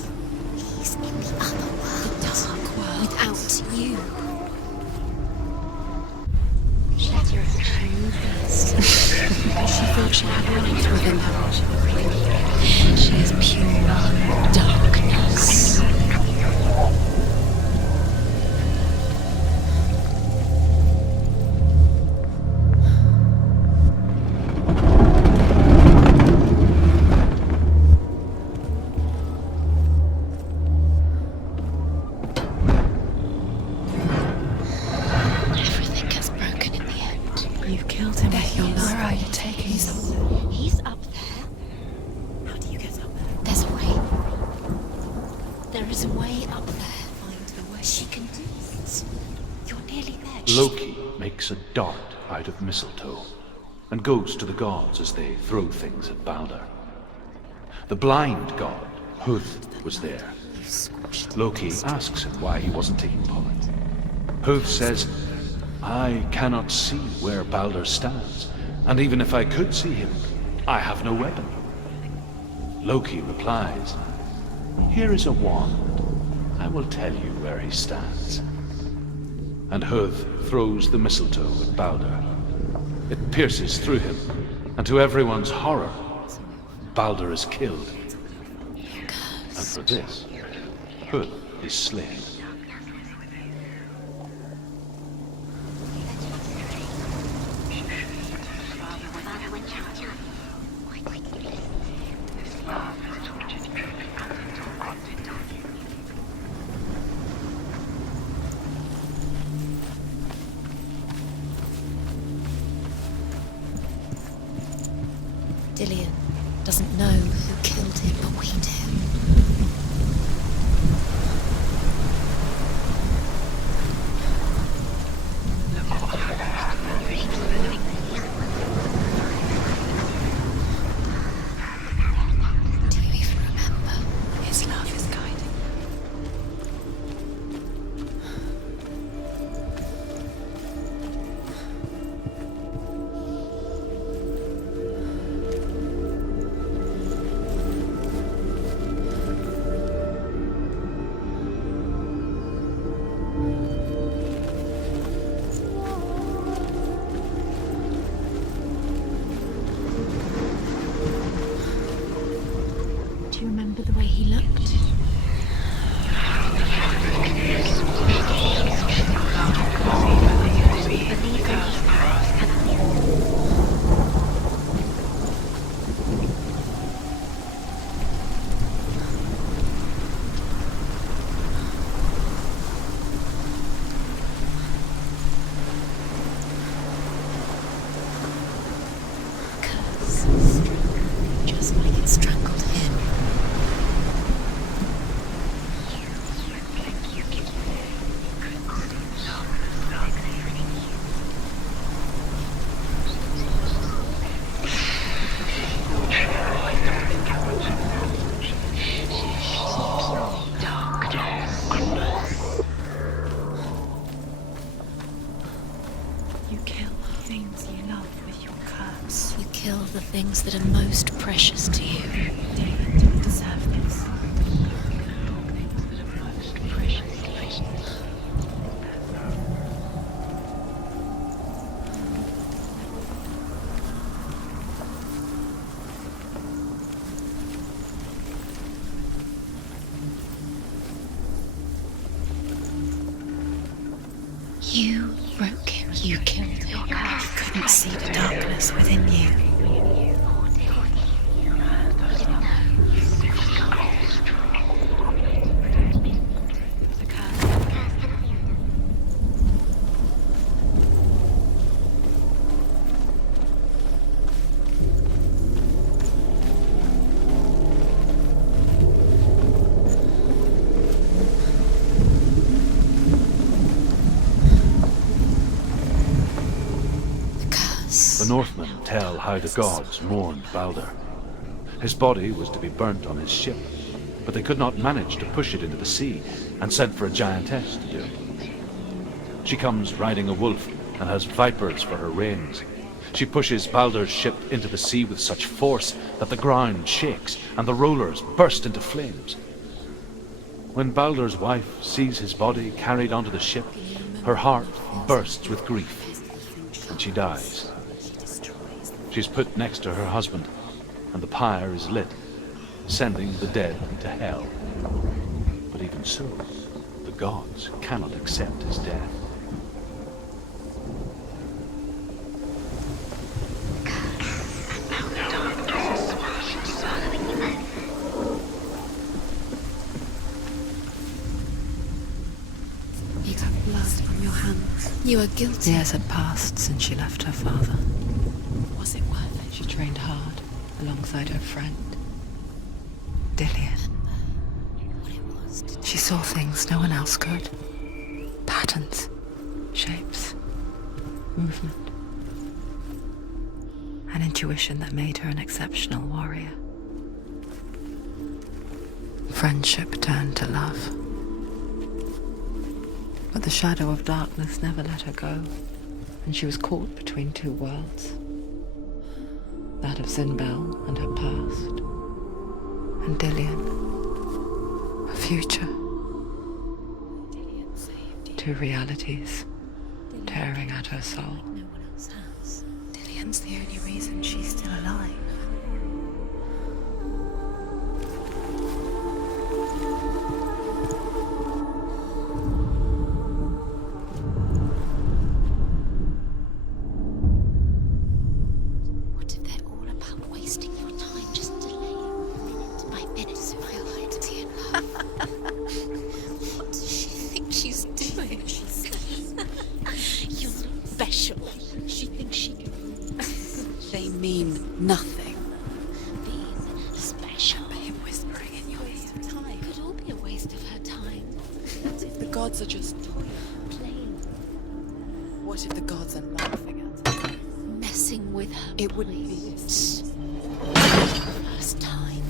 He's in the other world. The dark world. Without you. She chose this. She thought she had light within her. She is pure darkness. Everything gets broken in the end. You've killed him with your love. Where are you taking us? He's up there. How do you get up there? There's a way. There is a way up there. Find the way. She can do this. You're nearly there. Loki makes a dart out of mistletoe and goes to the gods as they throw things at Balder. The blind god, Huth, was there. Loki asks him why he wasn't taking part. Huth says, I cannot see where Balder stands, and even if I could see him, I have no weapon. Loki replies, here is a wand. I will tell you where he stands. And Huth throws the mistletoe at Balder. It pierces through him, and to everyone's horror, Balder is killed. And for this, Huth is slain. Dillion doesn't know who killed him, but we do. Do you even remember? His love is guiding. Do you remember the way he looked? Curse. Just like it strangled him. You kill things you love with your curse. You kill the things that are most precious to you. Dillion didn't deserve this. You broke him. You killed him. You couldn't see the darkness within you. The Northmen tell how the gods mourned Balder. His body was to be burnt on his ship, but they could not manage to push it into the sea and sent for a giantess to do it. She comes riding a wolf and has vipers for her reins. She pushes Baldur's ship into the sea with such force that the ground shakes and the rollers burst into flames. When Baldur's wife sees his body carried onto the ship, her heart bursts with grief, and she dies. She's put next to her husband, and the pyre is lit, sending the dead into hell. But even so, the gods cannot accept his death. You have blood from your hands. You are guilty. Years had passed since she left her father. Was it worth it? She trained hard alongside her friend, Dillian. What it was to She saw things no one else could. Patterns, shapes, movement. An intuition that made her an exceptional warrior. Friendship turned to love. But the shadow of darkness never let her go, and she was caught between two worlds. That of Zinbel and her past, and Dillian, her future. Dillian saved you. Two realities tearing at her soul. Like no one else has. Dillian's the only reason she's still alive. What if they're all about wasting your time, just delaying minute by minute superiority in love? What does she think she's doing? You're special. She thinks she can. They mean nothing. Being special. Him whispering in your ear. Time could all be a waste of her time. What if the gods are just Playing, What if the gods are laughing at her? messing with her. It wouldn't be this. First time.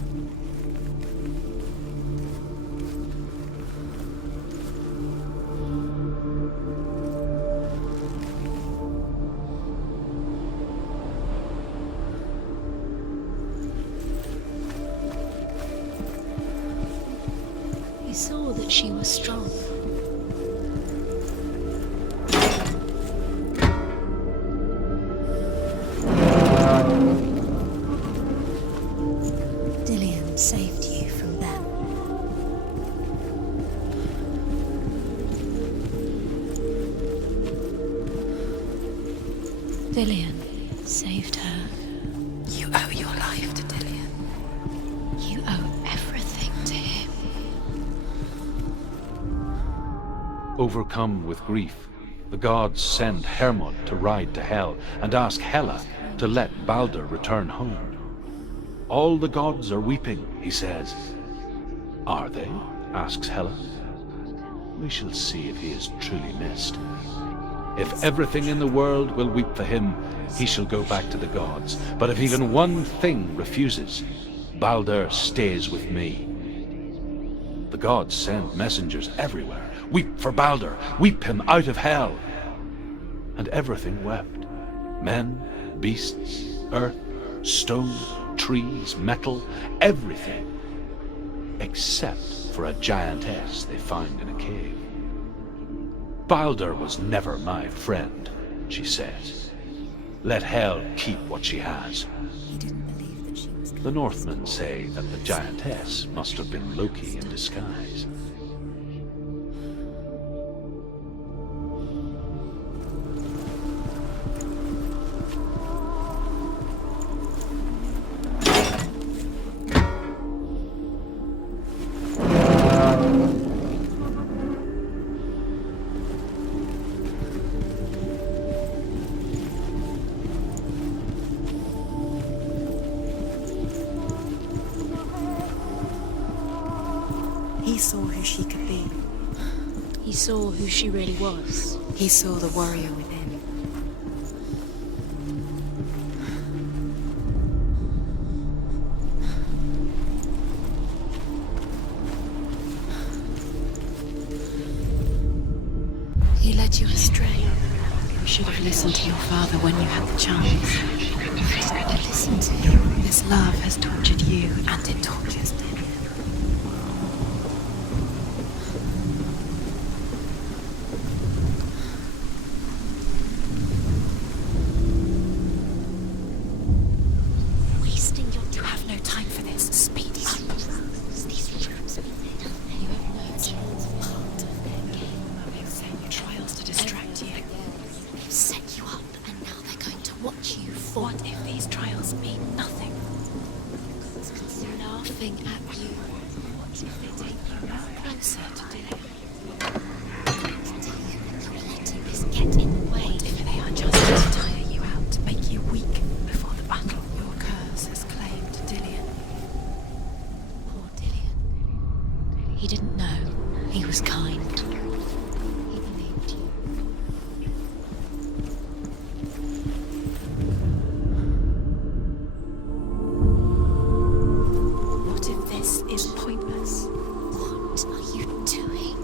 He saw that she was strong. Dillian saved you from them. Dillian saved her. You owe your life to Dillian. You owe everything to him. Overcome with grief, the gods send Hermod to ride to Hell and ask Hela to let Baldur return home. All the gods are weeping, he says. Are they? Asks Hela. We shall see if he is truly missed. If everything in the world will weep for him, he shall go back to the gods. But if even one thing refuses, Baldur stays with me. The gods send messengers everywhere. Weep for Baldur, weep him out of hell. And everything wept. Men, beasts, earth, stone, trees, metal, everything. Except for a giantess they found in a cave. Baldur was never my friend, she says. Let Hel keep what she has. He didn't believe that she was. The Northmen say that the giantess must have been Loki in disguise. He saw who she could be. He saw who she really was. He saw the warrior within. He let you astray. You should have listened to your father when you had the chance. Why didn't you listen to him? This love has tortured you, and it tortures Dillian. Wasting your You have no time for this. Speed up. these rooms. You have no chance part of their game. They've set you trials to distract you. They've set you up, and now they're going to watch you fall. What if these trials mean nothing? Laughing at you. What if they take you Closer to Dillian. You're letting this get in the way. What if they are just to tire you out, to make you weak before the battle? Your curse has claimed Dillian. Poor Dillian. He didn't know. He was kind. He believed you. What if this is pointless? What are you doing?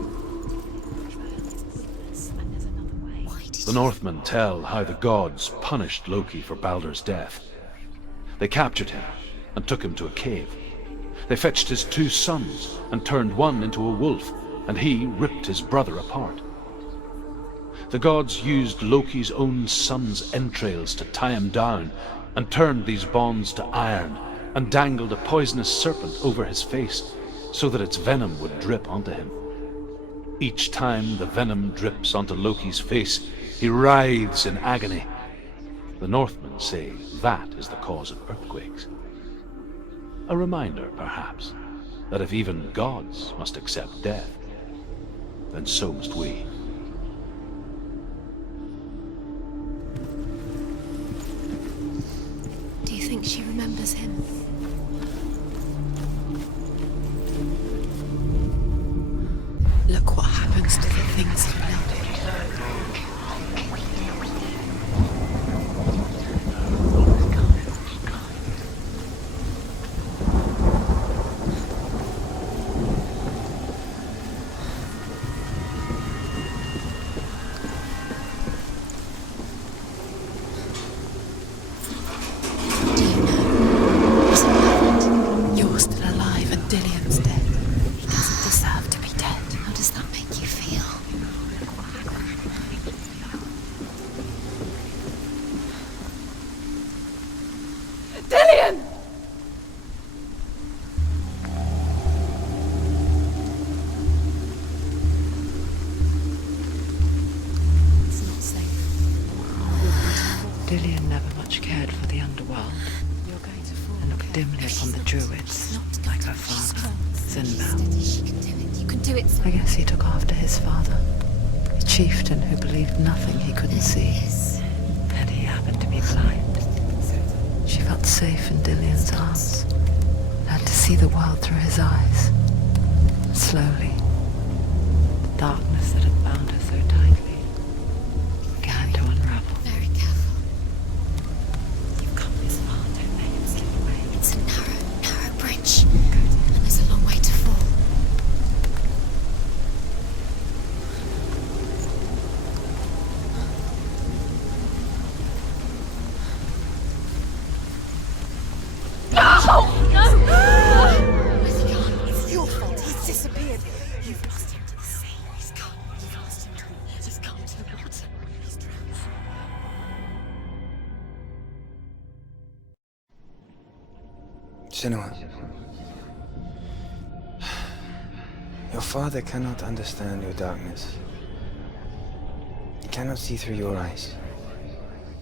And there's another way. Why did The Northmen tell how the gods punished Loki for Baldur's death. They captured him and took him to a cave. They fetched his 2 sons and turned one into a wolf, and he ripped his brother apart. The gods used Loki's own son's entrails to tie him down, and turned these bonds to iron, and dangled a poisonous serpent over his face, so that its venom would drip onto him. Each time the venom drips onto Loki's face, he writhes in agony. The Northmen say that is the cause of earthquakes. A reminder, perhaps, that if even gods must accept death, then so must we. Do you think she remembers him? Look what happens to the things you loved. Do you know? Is it worth it? You're still alive and Dillian's dead. He doesn't deserve to be dead. How does that make you feel? Dillian! It's not safe. Dillian never much cared for the underworld You're going to fall. and looked dimly upon the druids, like her father, Senua. Steady, she can do it. You can do it. I guess he took after his father, a chieftain who believed nothing he couldn't see, Yes. and he happened to be blind. She felt safe in Dillian's arms, had to see the world through his eyes. Slowly, the darkness that had bound her so tightly began to unravel. Very careful. You've come this far, don't make him slip away. It's a narrow bridge. And there's a long way to fall. Where's he gone? It's your fault. He's disappeared. You've lost him to the sea. He's gone. You've lost him to He's gone to the water. He's drowned. Senua. Your father cannot understand your darkness. He cannot see through your eyes.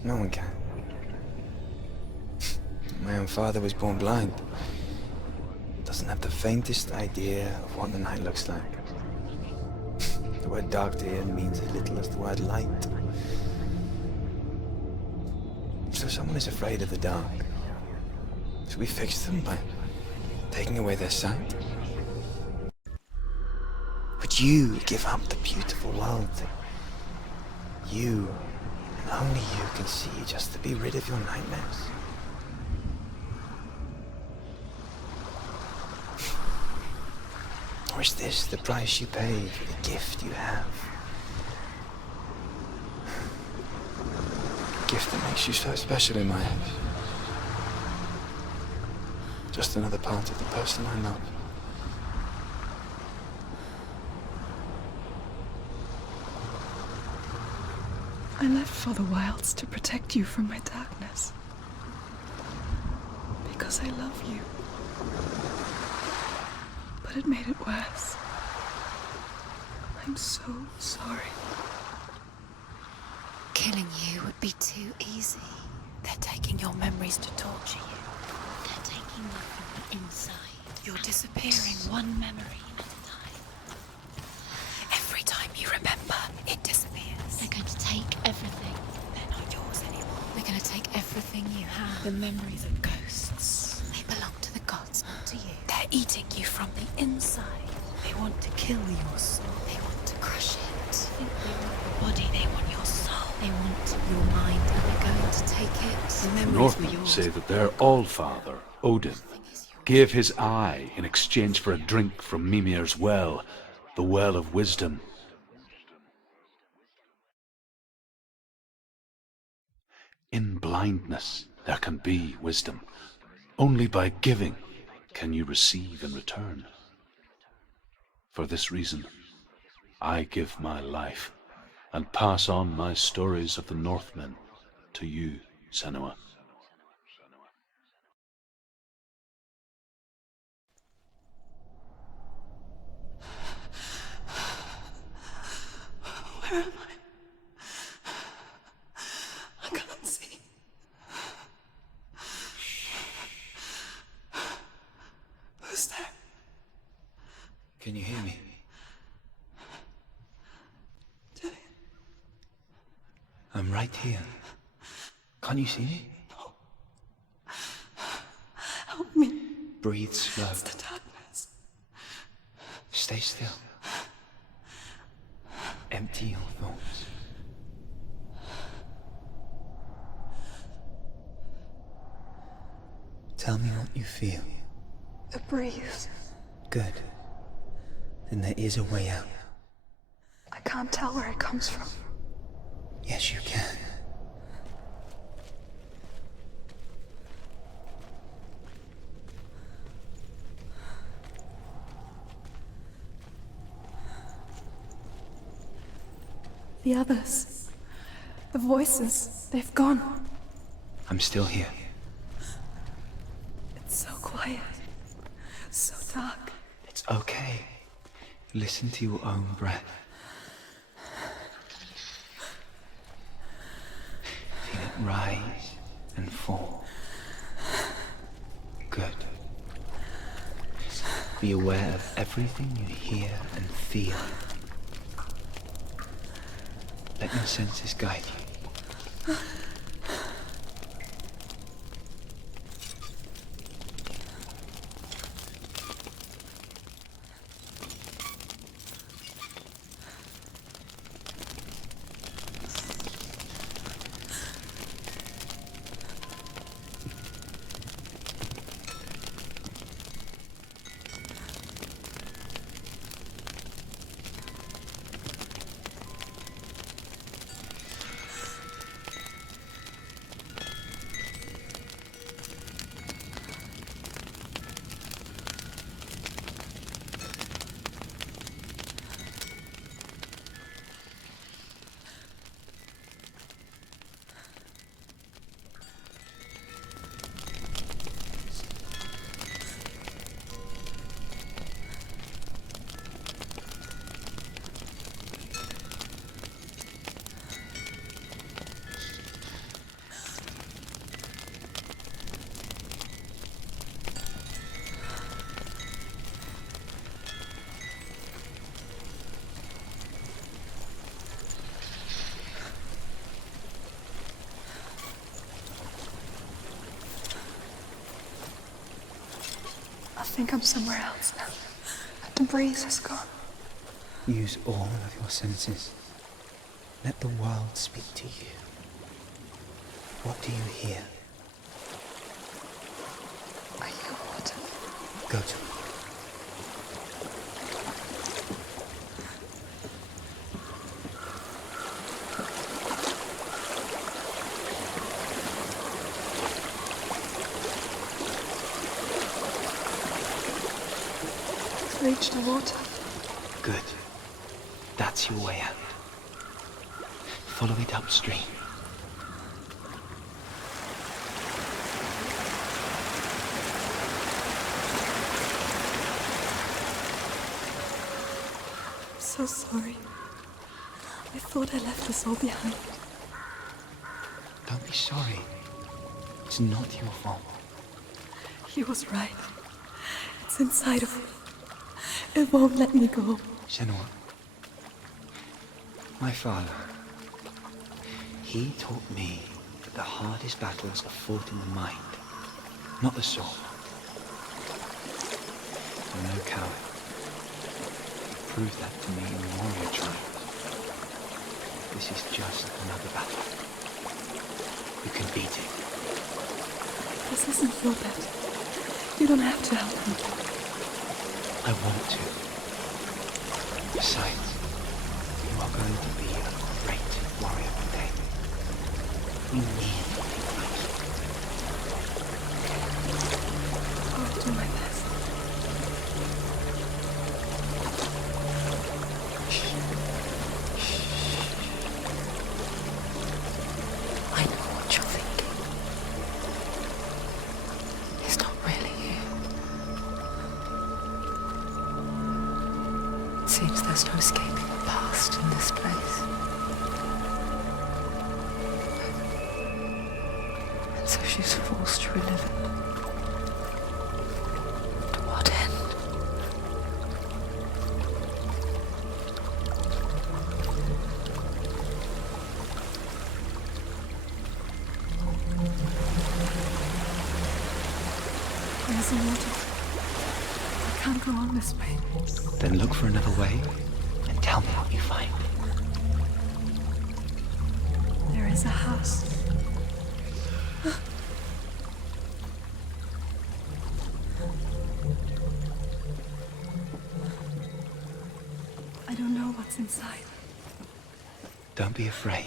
No one can. My own father was born blind. Doesn't have the faintest idea of what the night looks like. The word dark to him means as little as the word light. So someone is afraid of the dark. So we fix them by taking away their sight. Would you give up the beautiful world that you, and only you, can see just to be rid of your nightmares? Or is this the price you pay for the gift you have? gift that makes you so special in my eyes. Just another part of the person I love. I left for the wilds to protect you from my darkness. Because I love you. But it made it worse. I'm so sorry. Killing you would be too easy. They're taking your memories to torture you. They're taking you from the inside. You're disappearing one memory at a time. Every time you remember, it disappears. They're going to take everything. They're not yours anymore. They're going to take everything you have. The memories are ghosts. They belong to the gods, not to you. They're eating you from the inside. They want to kill your soul. They want to crush it. They want your body. They want your soul. They want your mind, and they're going to take it. The The memories were Northmen yours. say that their Allfather, Odin, gave his eye in exchange for a drink from Mimir's well, the well of wisdom. In blindness there can be wisdom. Only by giving can you receive in return. For this reason, I give my life and pass on my stories of the Northmen to you, Senua. Where am I can't see. Who's there? Can you hear me? I'm right here. Can't you see me? Help me. Breathe slow. It's the darkness. Stay still. Empty your thoughts. Tell me what you feel. The breeze. Good. Then there is a way out. I can't tell where it comes from. Yes, you can. The others. The voices. They've gone. I'm still here. It's so quiet. So dark. It's okay. Listen to your own breath. Feel it rise and fall. Good. Be aware of everything you hear and feel. Let your senses guide you. I think I'm somewhere else now. The breeze has gone. Use all of your senses. Let the world speak to you. What do you hear? I hear water. Go to it. reach the water. Good. That's your way out. Follow it upstream. I'm so sorry. I thought I left us all behind. Don't be sorry. It's not your fault. He was right. It's inside of me. It won't let me go. Senua. My father. He taught me that the hardest battles are fought in the mind, not the sword. I'm no coward. You proved that to me in the warrior tribe. This is just another battle. You can beat it. This isn't your battle. You don't have to help me. I want to. Besides, you are going to be a great warrior one day. You need to. I'll do my best. I know what you're thinking. He's not really here. It seems there's no escaping the past in this place. And so she's forced to relive it. To what end? There's a water. I can't go on this way. Then look for another way and tell me what you find. There is a house. I don't know what's inside. Don't be afraid.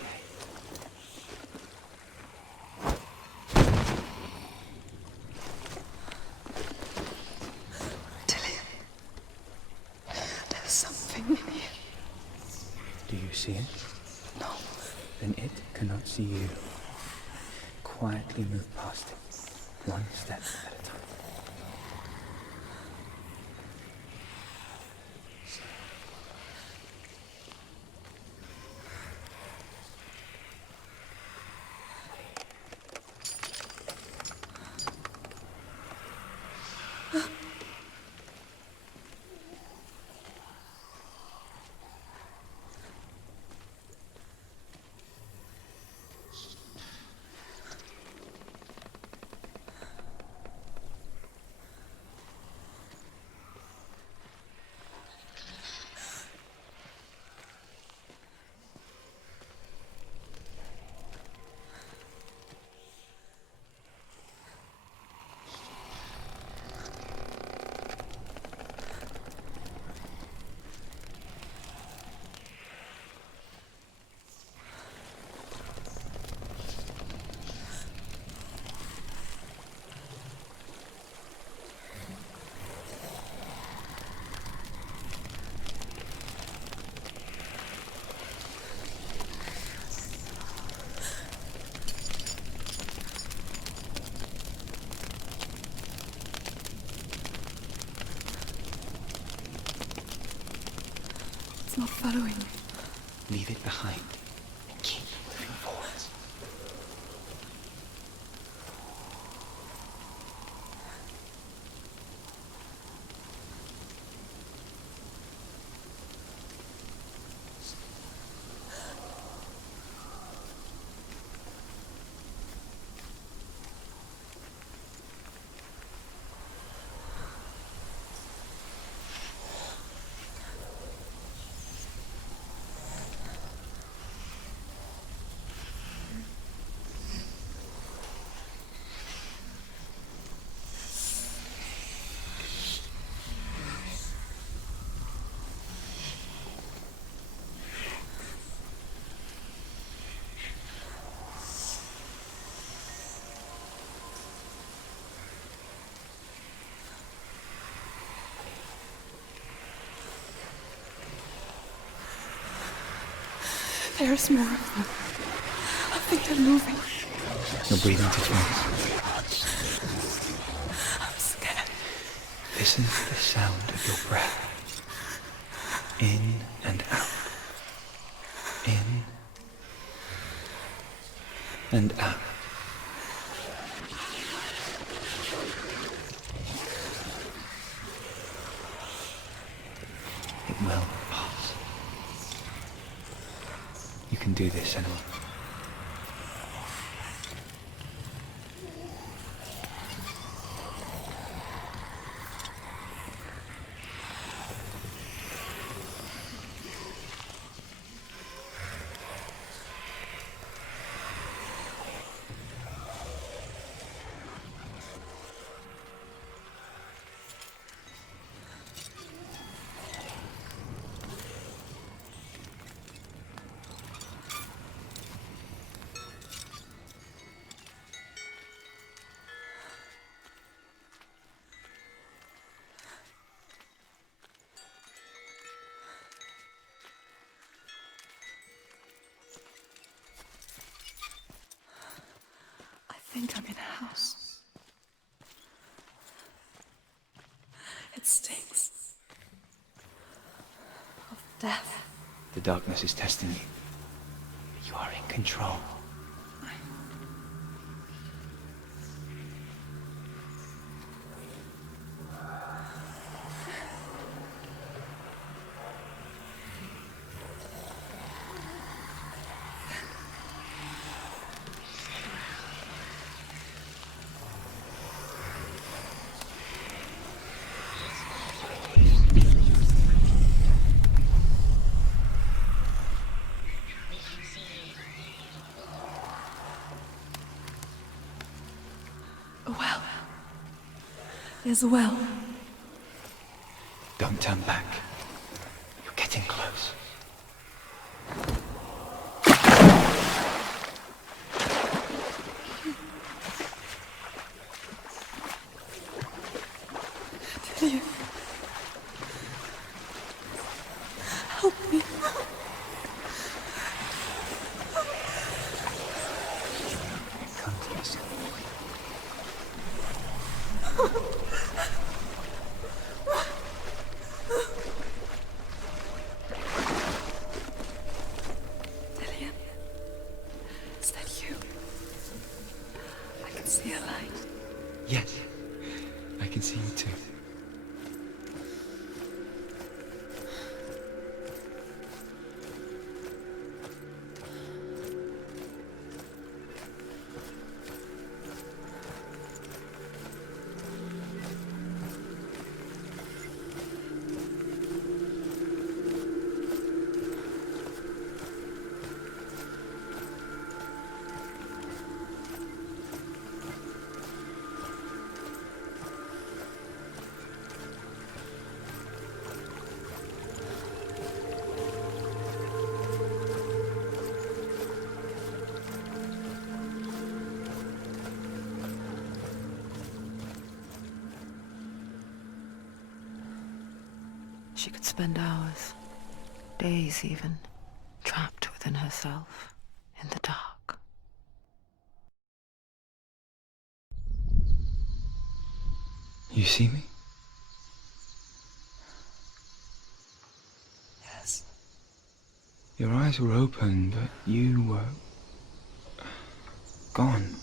There's something in here. Do you see it? No. Then it cannot see you. Quietly move past it, one step at a time. It's not following me. Leave it behind and keep moving forwards. There's more of them. I think they're moving. You're breathing to twice. I'm scared. This is the sound of your breath. In and out. In and out. It will pass. You can do this, Senua. I think I'm in a house. It stinks of death. The darkness is testing you. You are in control. A well. There's a well. Don't turn back. You're getting close. Delia. Help me. Come to us. Delia. Is that you? I can see a light. Yes, I can see you too. She could spend hours, days even, trapped within herself, in the dark. You see me? Yes. Your eyes were open, but you were gone.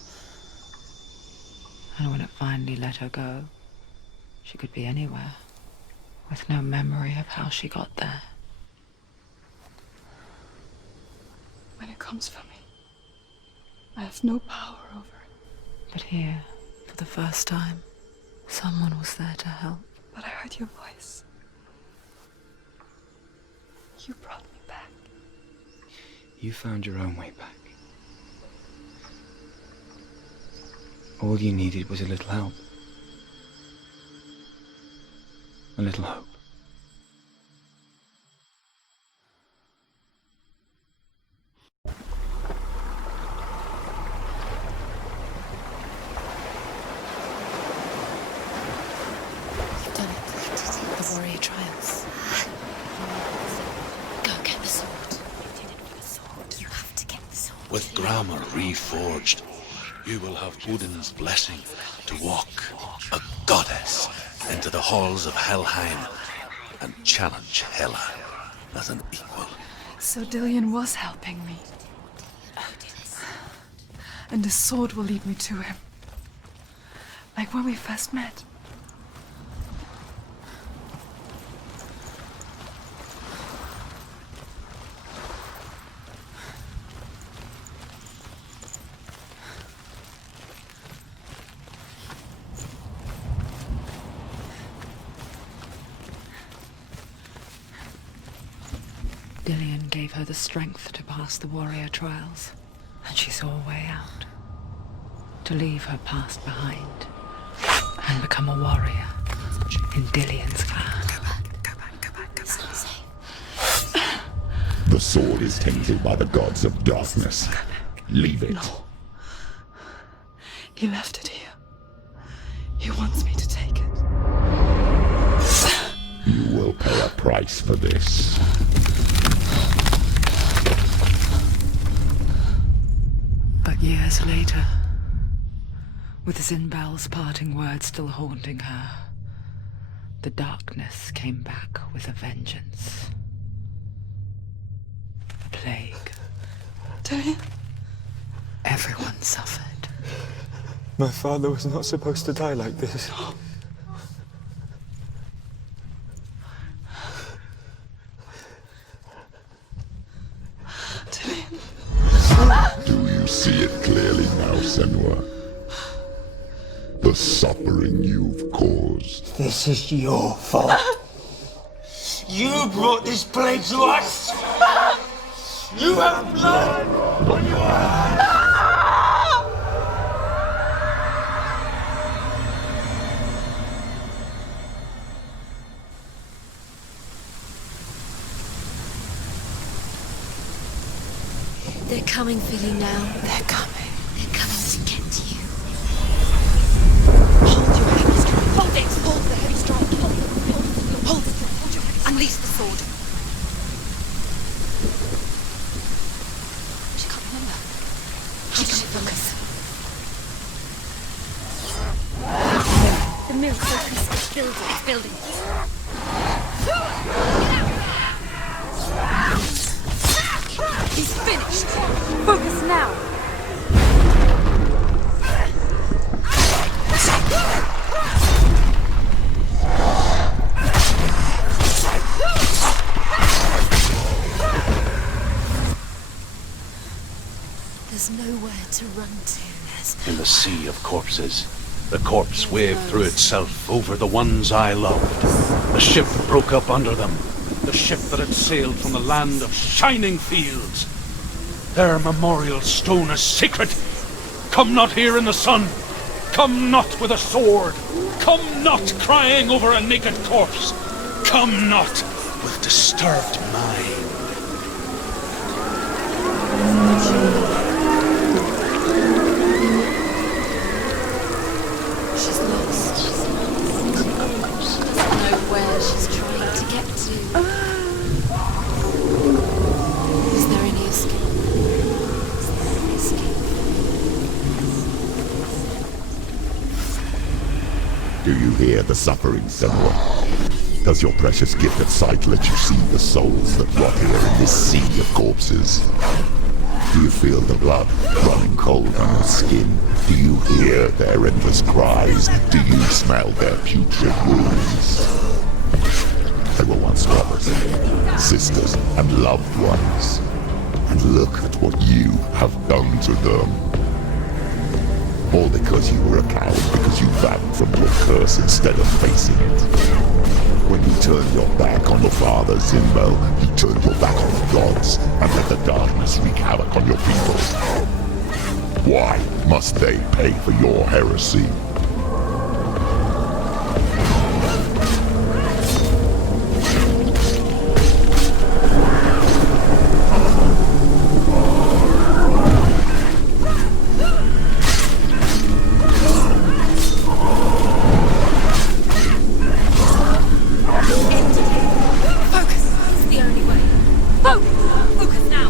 And when it finally let her go, she could be anywhere, with no memory of how she got there. When it comes for me, I have no power over it. But here, for the first time, someone was there to help. But I heard your voice. You brought me back. You found your own way back. All you needed was a little help. A little hope. You've done it. The warrior triumphs. Go get the sword. You did it for the sword. With grammar reforged, you will have Odin's blessing to walk, a goddess, into the halls of Helheim and challenge Hela as an equal. So Dillion was helping me. And his sword will lead me to him. Like when we first met. Dillion gave her the strength to pass the warrior trials, and she saw a way out. To leave her past behind and become a warrior in Dillion's clan. The sword is tainted by the gods of darkness. Leave it. No. He left it here. He wants me to take it. You will pay a price for this. But years later, with Zinbel's parting words still haunting her, the darkness came back with a vengeance. A plague. Dillion? Everyone suffered. My father was not supposed to die like this. Do you see it clearly now, Senua? The suffering you've caused. This is your fault. You brought this plague to us! You have blood on your hands! They're coming for you now. They're coming. They're coming to get you. Hold your heavy strike. Hold it. Hold the heavy strike. Hold it. Hold it. Hold your heavy strike. Unleash the sword. She can't remember. She can't focus. The mill focus is building. It's building. He's finished. Focus now. There's nowhere to run to. In the sea of corpses, the corpse waved through itself over the ones I loved. The ship broke up under them. The ship that had sailed from the land of shining fields. Their memorial stone is sacred. Come not here in the sun. Come not with a sword. Come not crying over a naked corpse. Come not with disturbed mind. She's lost. She doesn't know where she's trying to get to. Is there any escape? Is there any escape? Do you hear the suffering, Senua? Does your precious gift of sight let you see the souls that rot here in this sea of corpses? Do you feel the blood running cold on your skin? Do you hear their endless cries? Do you smell their putrid wounds? They were once brothers, sisters, and loved ones. And look at what you have done to them. All because you were a coward, because you ran from your curse instead of facing it. When you turned your back on your father, Zinbel, you turned your back on the gods and let the darkness wreak havoc on your people. Why must they pay for your heresy? Focus. It's the only way. Focus. Focus now.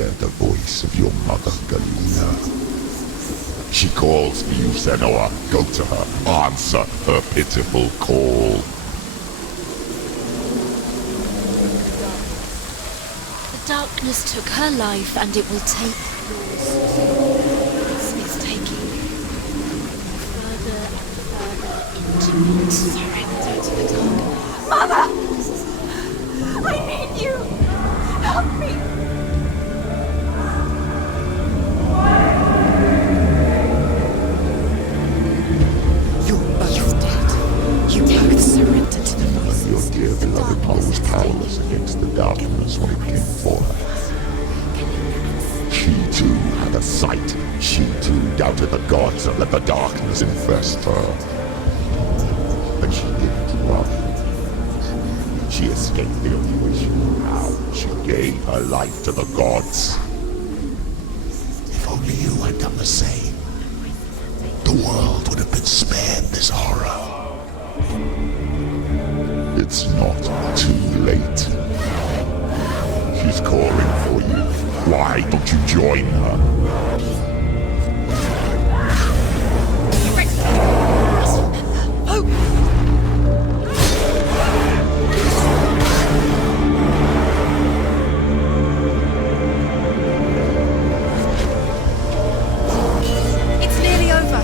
hear the voice of your mother, Galena. She calls for you, Senua. Go to her. Answer her pitiful call. The darkness took her life, and it will take yours. It's taking you further and further into it. Surrender to the darkness. Mother! I need you! Help me! You're dead. You both surrender to the voices. Your dear beloved was powerless against the darkness when it came for her. She too had a sight. She too doubted the gods and let the darkness infest her. But she didn't run. She escaped the only way she knew how. She gave her life to the gods. If only you had done the same, the world would have been spared this horror. It's not too late. She's calling for you. Why don't you join her? It's nearly over.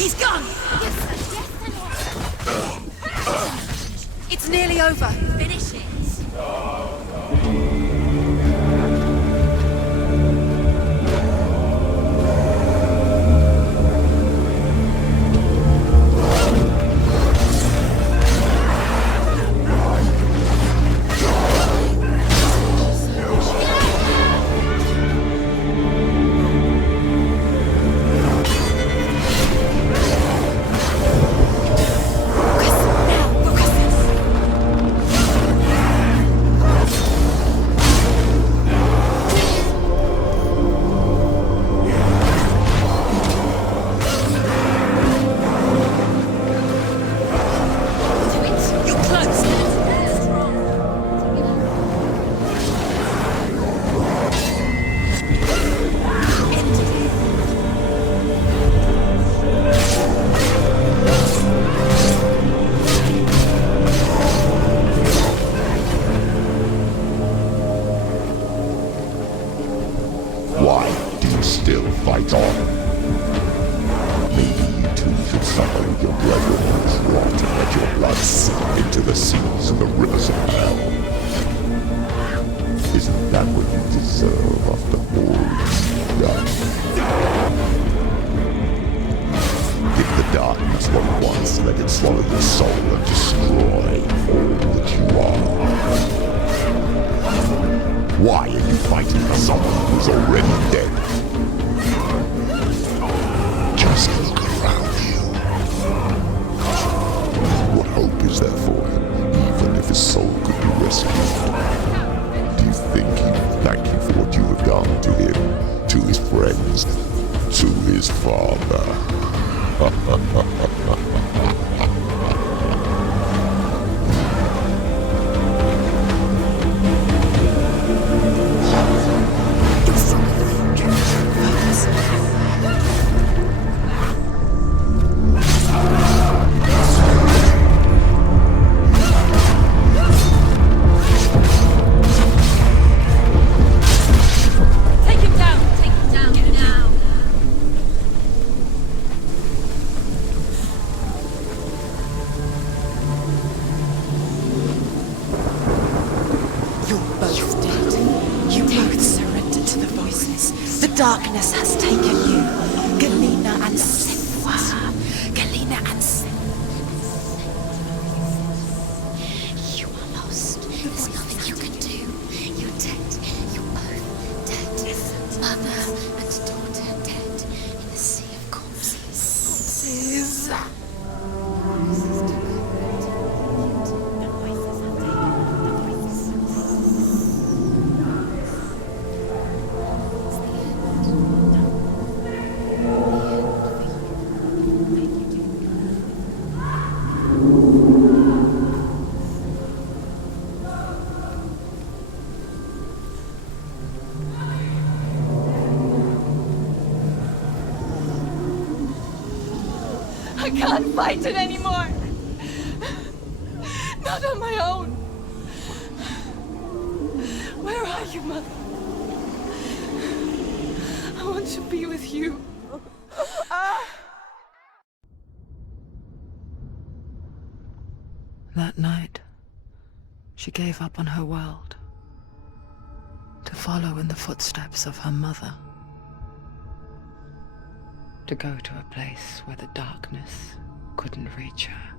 He's gone! It's nearly over. Finish it. Why do you still fight on? Maybe you too should suffer your blood rivers rot and let your blood sink into the seas and the rivers of hell. Isn't that what you deserve after all you've done? Give the darkness what it wants, let it swallow your soul and destroy all that you are. Why are you fighting for someone who's already dead? Just look around you. What hope is there for him, even if his soul could be rescued? Do you think he will thank you for what you have done to him, to his friends, to his father? Darkness has taken you. Galena and Senua. Galena and Senua. You are lost. There's nothing you can do. You're dead. You're both dead. Mother and daughter dead in the sea of corpses. I can't fight it anymore. Not on my own. Where are you, Mother? I want to be with you. That night, she gave up on her world to follow in the footsteps of her mother. To go to a place where the darkness couldn't reach her.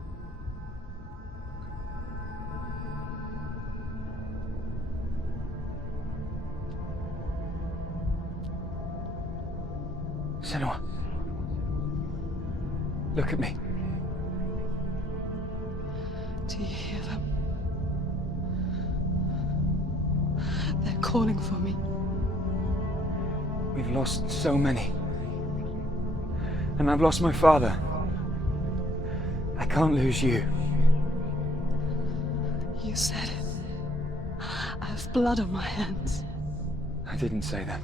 Senua. Look at me. Do you hear them? They're calling for me. We've lost so many. And I've lost my father. I can't lose you. You said it. I have blood on my hands. I didn't say that.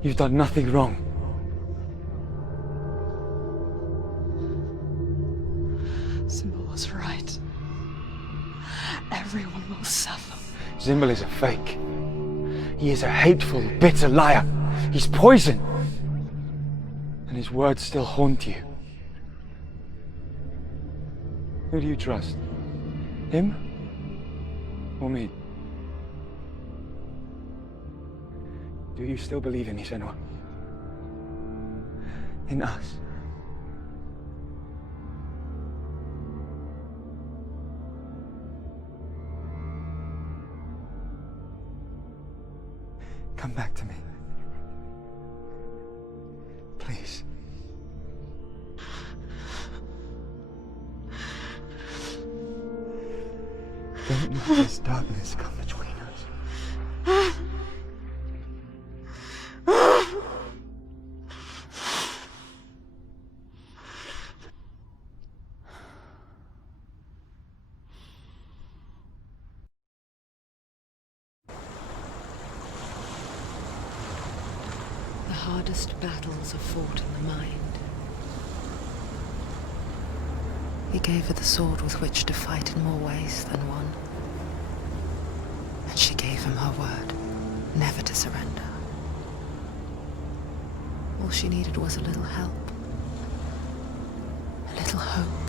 You've done nothing wrong. Symbol was right. Everyone will suffer. Zimbel is a fake. He is a hateful, bitter liar. He's poison. and his words still haunt you. Who do you trust? Him? Or me? Do you still believe in me, Senua? In us? Come back to me. Please. Don't let this darkness come between us. The hardest battles are fought in the mind. He gave her the sword with which to fight in more ways than one. And she gave him her word, never to surrender. All she needed was a little help, a little hope.